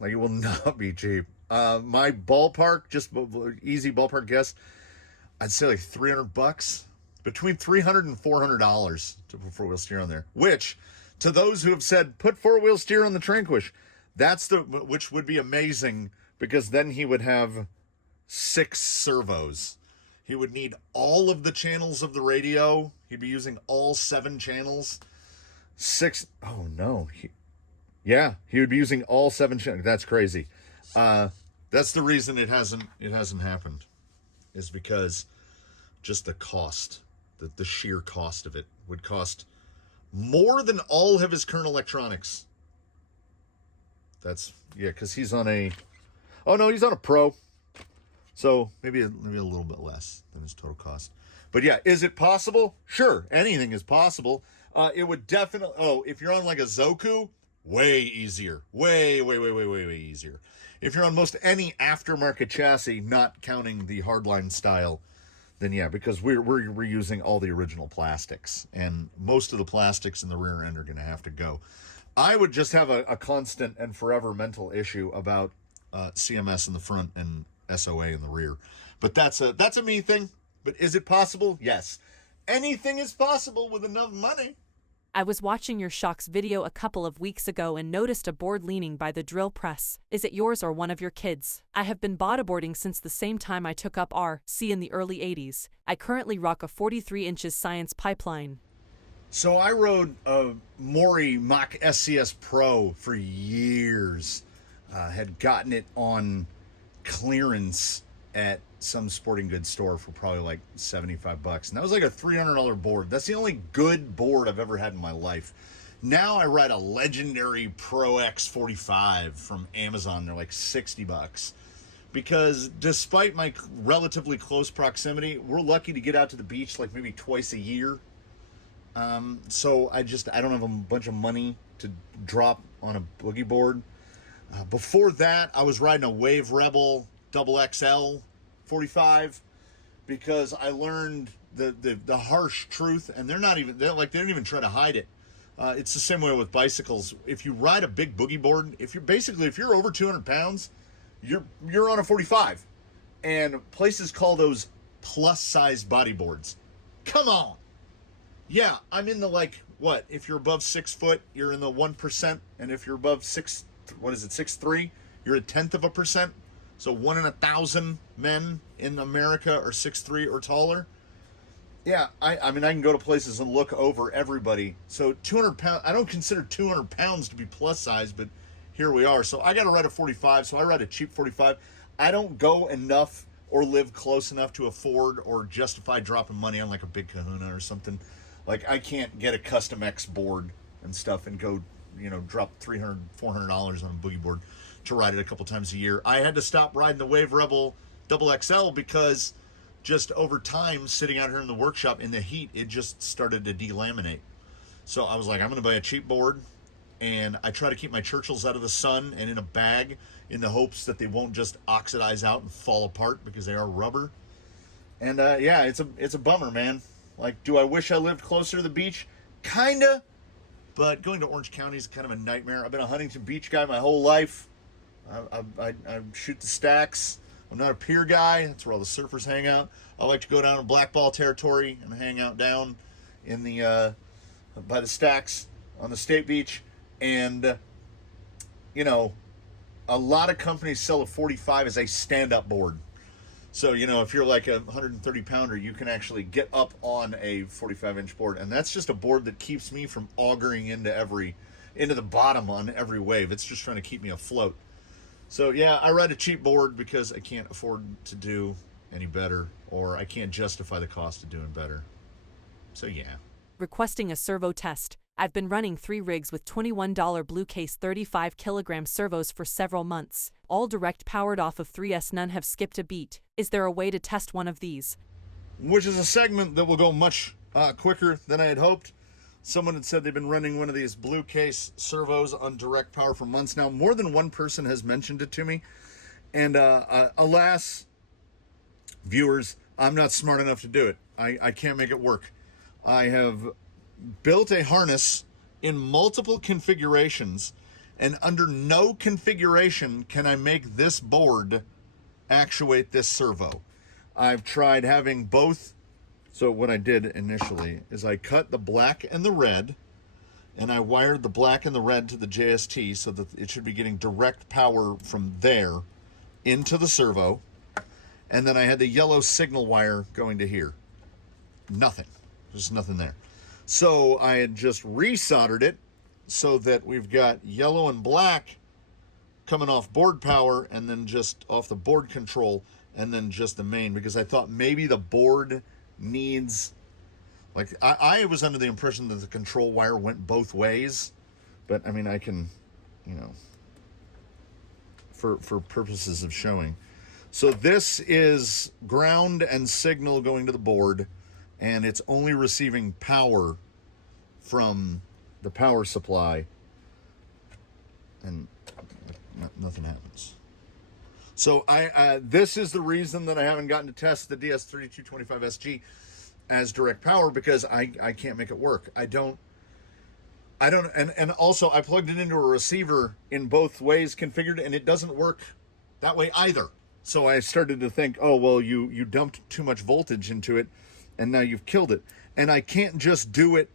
Like, it will not be cheap. My ballpark, just easy ballpark guess, I'd say like $300, between $300 and $400 to put four-wheel steer on there. Which, to those who have said, put four-wheel steer on the Tranquish, which would be amazing, because then he would have 6 servos. He would need all of the channels of the radio. He'd be using all 7 channels. 6, oh no. He would be using all 7 channels. That's crazy. That's the reason it hasn't happened, is because just the cost, the sheer cost of it would cost more than all of his current electronics. That's, yeah, because he's on a, oh no, he's on a Pro. So maybe a little bit less than his total cost. But yeah, is it possible? Sure, anything is possible. It would definitely, if you're on like a Zoku, way easier. Way easier. If you're on most any aftermarket chassis, not counting the hardline style, then yeah, because we're reusing all the original plastics, and most of the plastics in the rear end are going to have to go. I would just have a constant and forever mental issue about CMS in the front and SOA in the rear. But that's a me thing. But is it possible? Yes. Anything is possible with enough money. I was watching your shocks video a couple of weeks ago and noticed a board leaning by the drill press. Is it yours or one of your kids? I have been bodyboarding since the same time I took up RC in the early 80s. I currently rock a 43 inches Science pipeline. So I rode a Mori Mach SCS Pro for years. Had gotten it on clearance at some sporting goods store for probably like $75, and that was like a $300 board. That's the only good board I've ever had in my life. Now I ride a legendary Pro X45 from Amazon. They're like $60, because despite my relatively close proximity, we're lucky to get out to the beach like maybe twice a year. So I don't have a bunch of money to drop on a boogie board. Before that, I was riding a Wave Rebel XXL 45, because I learned the harsh truth, and they don't even try to hide it. It's the same way with bicycles. If you ride a big boogie board, if you're over 200 pounds, you're on a 45, and places call those plus size bodyboards. Come on. Yeah, I'm in the, like, what? If you're above 6 foot, you're in the 1%, and if you're above 6'3", you're a 1/10%. So 1 in 1,000 men in America are 6'3" or taller. Yeah, I mean, I can go to places and look over everybody. So 200 pounds, I don't consider 200 pounds to be plus size, but here we are. So I got to ride a 45, so I ride a cheap 45. I don't go enough or live close enough to afford or justify dropping money on like a big Kahuna or something. Like, I can't get a custom X board and stuff and go, drop $300, $400 on a boogie board to ride it a couple times a year. I had to stop riding the Wave Rebel XXL because just over time, sitting out here in the workshop in the heat, it just started to delaminate. So I was like, I'm going to buy a cheap board, and I try to keep my Churchills out of the sun and in a bag in the hopes that they won't just oxidize out and fall apart, because they are rubber. And yeah, it's a bummer, man. Like, do I wish I lived closer to the beach? Kinda. But going to Orange County is kind of a nightmare. I've been a Huntington Beach guy my whole life. I shoot the stacks. I'm not a pier guy. That's where all the surfers hang out. I like to go down to black ball territory and hang out down in the by the stacks on the state beach. And a lot of companies sell a 45 as a stand-up board. So, you know, if you're like a 130 pounder, you can actually get up on a 45-inch board. And that's just a board that keeps me from augering into the bottom on every wave. It's just trying to keep me afloat. So yeah, I ride a cheap board because I can't afford to do any better, or I can't justify the cost of doing better. So yeah. Requesting a servo test. I've been running 3 rigs with $21 Blue Case 35 kilogram servos for several months, all direct powered off of 3S. None have skipped a beat. Is there a way to test one of these? Which is a segment that will go much quicker than I had hoped. Someone had said they've been running one of these Blue Case servos on direct power for months now. More than one person has mentioned it to me. And alas, viewers, I'm not smart enough to do it. I can't make it work. I have built a harness in multiple configurations, and under no configuration can I make this board actuate this servo. I've tried having both. So what I did initially is I cut the black and the red, and I wired the black and the red to the JST so that it should be getting direct power from there into the servo. And then I had the yellow signal wire going to here. Nothing. There's nothing there. So I had just resoldered it so that we've got yellow and black coming off board power, and then just off the board control, and then just the main, because I thought maybe the board needs, like, I was under the impression that the control wire went both ways, but I mean, I can, you know, for purposes of showing. So this is ground and signal going to the board, and it's only receiving power from the power supply, and nothing happens. So this is the reason that I haven't gotten to test the DS3225SG as direct power, because I can't make it work. I don't, and also I plugged it into a receiver in both ways configured, and it doesn't work that way either. So I started to think, oh, well, you dumped too much voltage into it, and now you've killed it. And I can't just do it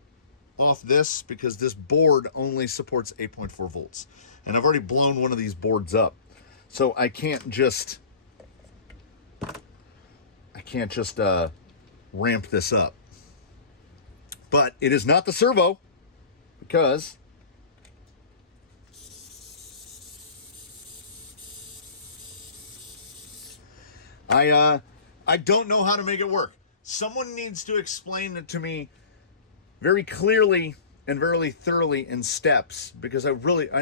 off this, because this board only supports 8.4 volts. And I've already blown one of these boards up. So I can't just ramp this up. But it is not the servo, because I don't know how to make it work. Someone needs to explain it to me very clearly and very thoroughly in steps, because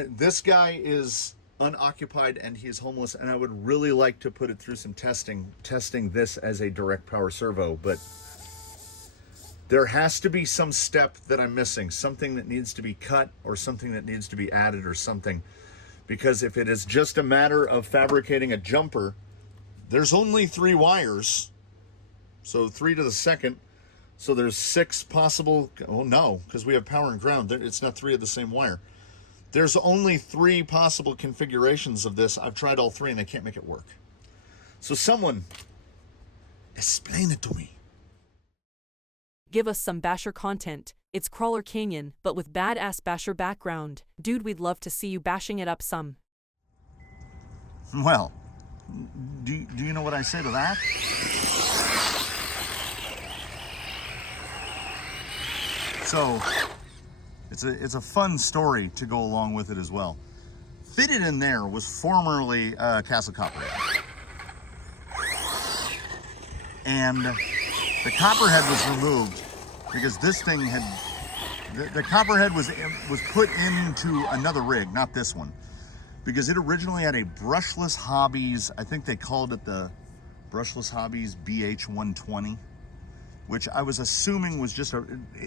this guy is unoccupied and he is homeless, and I would really like to put it through some testing this as a direct power servo, but there has to be some step that I'm missing, something that needs to be cut or something that needs to be added or something, because if it is just a matter of fabricating a jumper, there's only 3 wires, so 3 to the second, so there's 6 possible, oh no, because we have power and ground, it's not 3 of the same wire. There's only 3 possible configurations of this. I've tried all 3 and I can't make it work. So someone, explain it to me. Give us some basher content. It's Crawler Canyon, but with badass basher background. Dude, we'd love to see you bashing it up some. Well, do you know what I say to that? So, it's a fun story to go along with it as well. Fitted in there was formerly Castle Copperhead. And the Copperhead was removed because this thing had, the Copperhead was put into another rig, not this one, because it originally had a Brushless Hobbies, I think they called it the Brushless Hobbies BH120, which I was assuming was just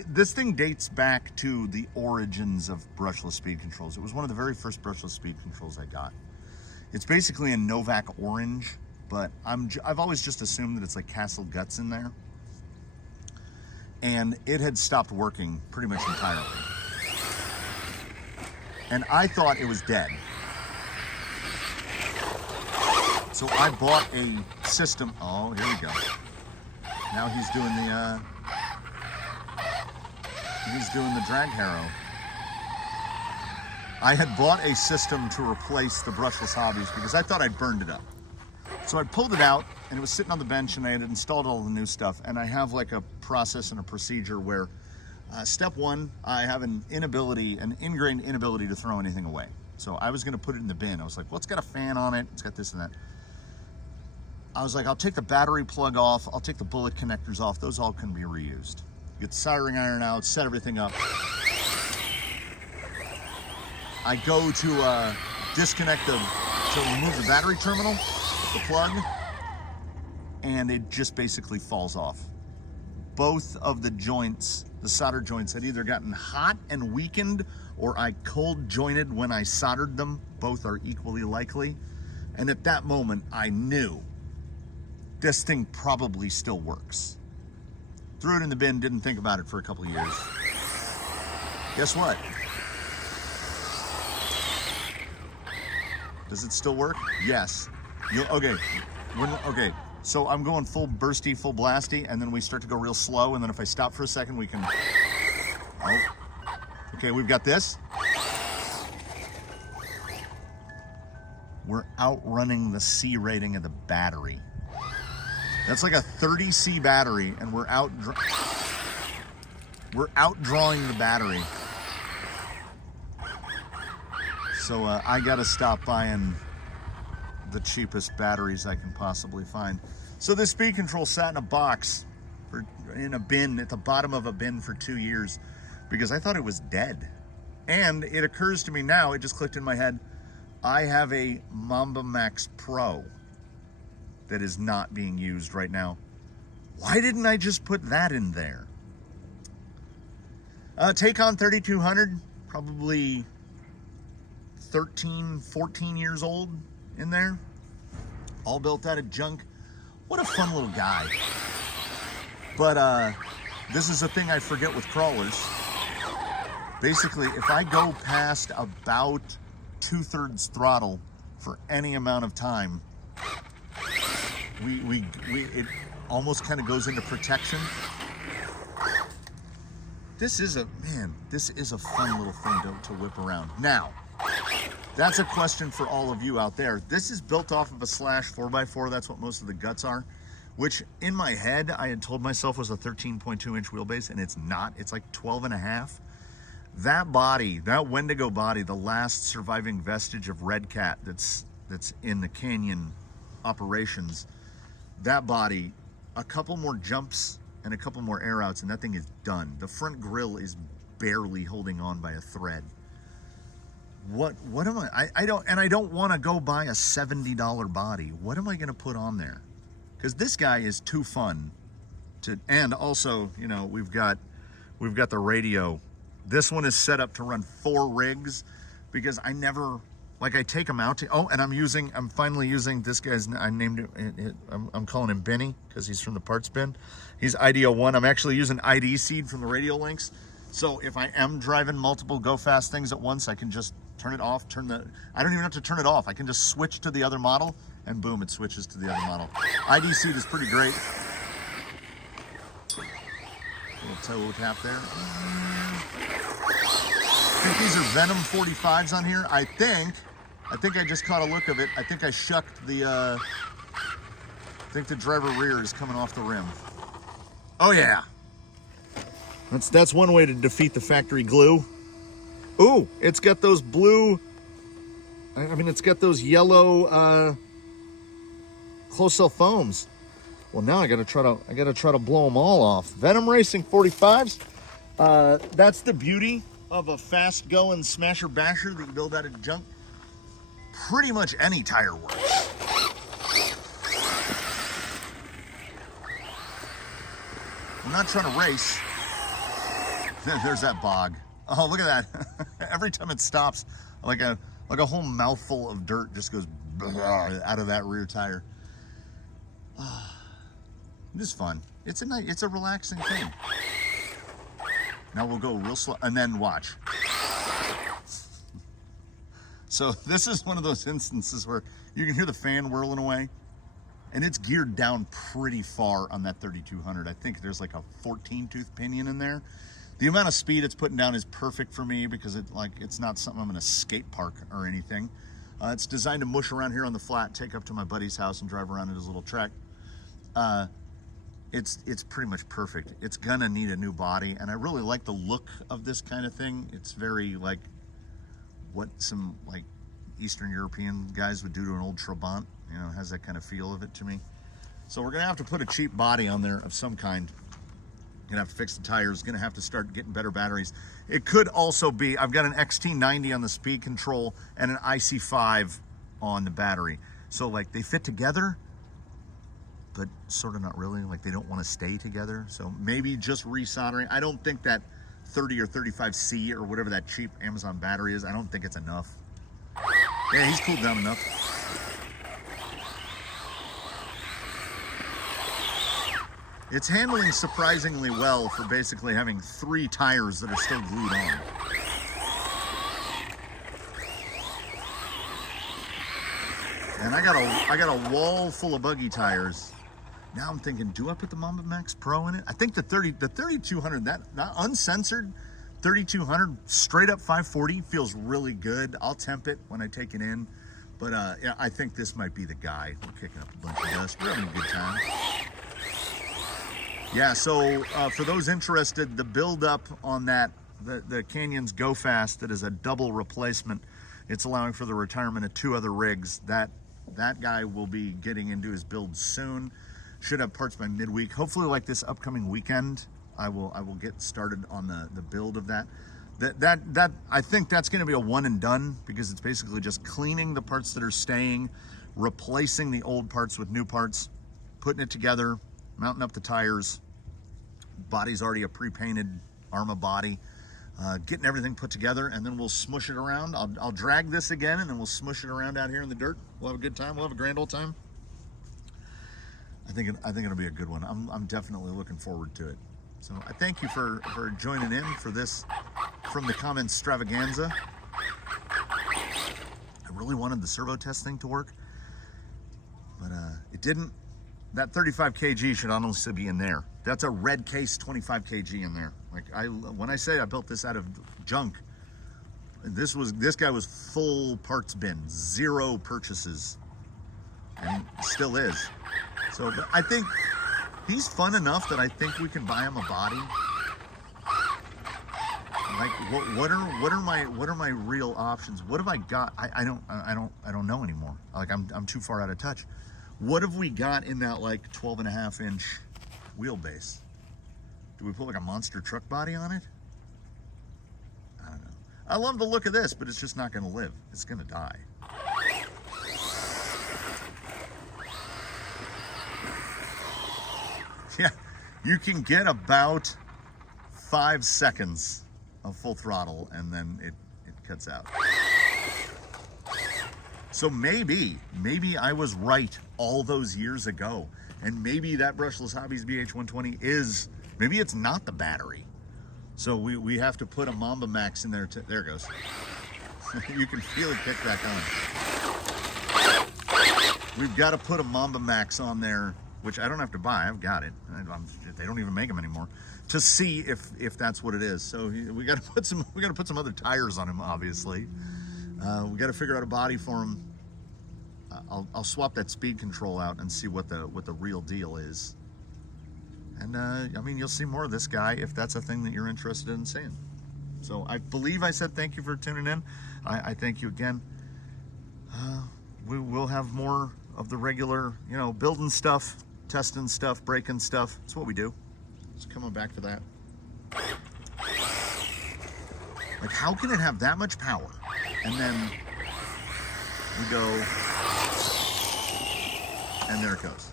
this thing dates back to the origins of brushless speed controls. It was one of the very first brushless speed controls I got. It's basically a Novak orange, but I've always just assumed that it's like Castle Guts in there. And it had stopped working pretty much entirely. And I thought it was dead. So I bought a system. Oh, here we go. Now he's doing the drag harrow. I had bought a system to replace the Brushless Hobbies because I thought I'd burned it up. So I pulled it out, and it was sitting on the bench, and I had installed all the new stuff. And I have like a process and a procedure where step one, I have an ingrained inability to throw anything away. So I was gonna put it in the bin. I was like, well, it's got a fan on it, it's got this and that. I was like, I'll take the battery plug off, I'll take the bullet connectors off, those all can be reused. Get the soldering iron out, set everything up. I go to disconnect to remove the battery terminal, the plug, and it just basically falls off. Both of the joints, the solder joints, had either gotten hot and weakened, or I cold jointed when I soldered them. Both are equally likely. And at that moment, I knew this thing probably still works. Threw it in the bin, didn't think about it for a couple of years. Guess what? Does it still work? Yes. Okay. Okay. So I'm going full bursty, full blasty, and then we start to go real slow, and then if I stop for a second, we can... Oh. Okay, we've got this. We're outrunning the C rating of the battery. That's like a 30 C battery, and we're outdrawing the battery. So I gotta stop buying the cheapest batteries I can possibly find. So this speed control sat in a box, in a bin, at the bottom of a bin for 2 years, because I thought it was dead. And it occurs to me now, it just clicked in my head, I have a Mamba Max Pro that is not being used right now. Why didn't I just put that in there? Take-On 3200, probably 13, 14 years old in there. All built out of junk. What a fun little guy. But this is a thing I forget with crawlers. Basically, if I go past about 2/3 throttle for any amount of time, it almost kind of goes into protection. This is a fun little thing to whip around. Now, that's a question for all of you out there. This is built off of a Slash 4x4. That's what most of the guts are, which in my head, I had told myself was a 13.2 inch wheelbase, and it's not. It's like 12.5. That body, that Wendigo body, the last surviving vestige of Red Cat that's in the Canyon operations, that body, a couple more jumps and a couple more air outs, and that thing is done. The front grille is barely holding on by a thread. What am I don't want to go buy a $70 body. What am I going to put on there? Because this guy is too fun to, and also, you know, we've got the radio. This one is set up to run 4 rigs because I never, like, I take them out to, oh, and I'm finally using this guy's, I named it, I'm calling him Benny because he's from the parts bin. He's IDO1. I'm actually using ID seed from the radio links. So if I am driving multiple go fast things at once, I can just turn it off, I don't even have to turn it off. I can just switch to the other model and boom, it switches to the other model. ID seed is pretty great. Little toe tap there. I think these are Venom 45s on here. I think I just caught a look of it. I think I shucked the, I think the driver rear is coming off the rim. Oh yeah. That's one way to defeat the factory glue. Ooh, it's got those blue, it's got those yellow closed cell foams. Well, now I gotta try to blow them all off. Venom Racing 45s. That's the beauty of a fast going smasher basher that you build out of junk. Pretty much any tire works. I'm not trying to race. There's that bog. Oh, look at that. Every time it stops, like a whole mouthful of dirt just goes out of that rear tire. It is fun. It's a relaxing thing. Now we'll go real slow and then watch. So this is one of those instances where you can hear the fan whirling away, and it's geared down pretty far on that 3200. I think there's like a 14 tooth pinion in there. The amount of speed it's putting down is perfect for me because it's not something I'm in a skate park or anything. It's designed to mush around here on the flat, take up to my buddy's house and drive around in his little track. It's pretty much perfect. It's gonna need a new body, and I really like the look of this kind of thing. It's very like what some like Eastern European guys would do to an old Trabant. You know, it has that kind of feel of it to me. So we're gonna have to put a cheap body on there of some kind. Gonna have to fix the tires, gonna have to start getting better batteries. It could also be, I've got an XT90 on the speed control and an IC5 on the battery. So like they fit together, but sort of not really, like they don't want to stay together. So maybe just resoldering. I don't think that 30 or 35C or whatever that cheap Amazon battery is, I don't think it's enough. Yeah, he's cooled down enough. It's handling surprisingly well for basically having 3 tires that are still glued on. And I got a wall full of buggy tires. Now I'm thinking, do I put the Mamba Max Pro in it? I think the 3200, that uncensored 3200 straight up 540 feels really good. I'll temp it when I take it in. But yeah, I think this might be the guy. We're kicking up a bunch of dust. We're having a good time. Yeah, so for those interested, the build-up on that, the Canyon's Go Fast, that is a double replacement. It's allowing for the retirement of 2 other rigs. That guy will be getting into his build soon. Should have parts by midweek. Hopefully, like this upcoming weekend, I will get started on the build of that. That I think that's going to be a one and done, because it's basically just cleaning the parts that are staying, replacing the old parts with new parts, putting it together, mounting up the tires. Body's already a pre-painted Arma body. Getting everything put together, and then we'll smush it around. I'll drag this again, and then we'll smush it around out here in the dirt. We'll have a good time. We'll have a grand old time. I think it'll be a good one. I'm definitely looking forward to it. So I thank you for joining in for this From the Comments extravaganza. I really wanted the servo test thing to work, but it didn't. That 35 kg should honestly be in there. That's a red case 25 kg in there. Like when I say I built this out of junk, this guy was full parts bin, 0 purchases, and still is. So I think he's fun enough that I think we can buy him a body. Like what are my real options? What have I got? I don't know anymore. Like I'm too far out of touch. What have we got in that like 12.5-inch wheelbase? Do we put like a monster truck body on it? I don't know. I love the look of this, but it's just not going to live. It's going to die. Yeah, you can get about 5 seconds of full throttle, and then it cuts out. So maybe I was right all those years ago, and maybe that Brushless Hobbies BH120 is, maybe it's not the battery. So we have to put a Mamba Max in there. There it goes. You can feel it kick back on. We've got to put a Mamba Max on there, which I don't have to buy. I've got it. They don't even make them anymore, to see if that's what it is. So we got to put some other tires on him, obviously. We got to figure out a body for him. I'll swap that speed control out and see what the real deal is. And I mean, you'll see more of this guy if that's a thing that you're interested in seeing. So I believe I said thank you for tuning in. I thank you again. We will have more of the regular, building stuff, testing stuff, breaking stuff. That's what we do. Just coming back to that. Like, how can it have that much power? And then we go, and there it goes.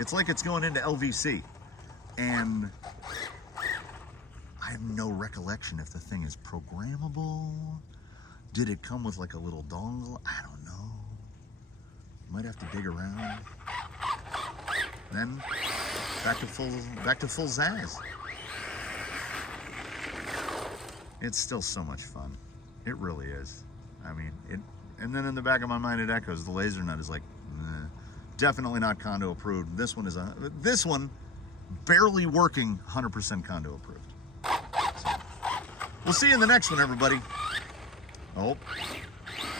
It's like it's going into LVC, and I have no recollection if the thing is programmable. Did it come with like a little dongle? I don't know. Might have to dig around. Then back to full zazz. It's still so much fun. It really is. I mean, and then in the back of my mind it echoes, the laser nut is like, definitely not condo approved. This one barely working, 100% condo approved. So, we'll see you in the next one, everybody. Oh,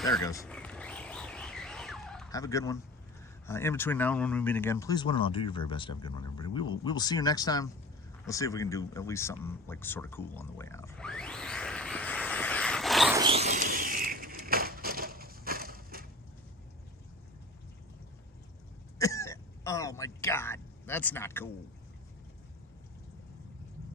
there it goes. Have a good one. In between now and when we meet again, please one and all do your very best to have a good one, everybody. We will see you next time. Let's see if we can do at least something like sort of cool on the way out. Oh my God, that's not cool.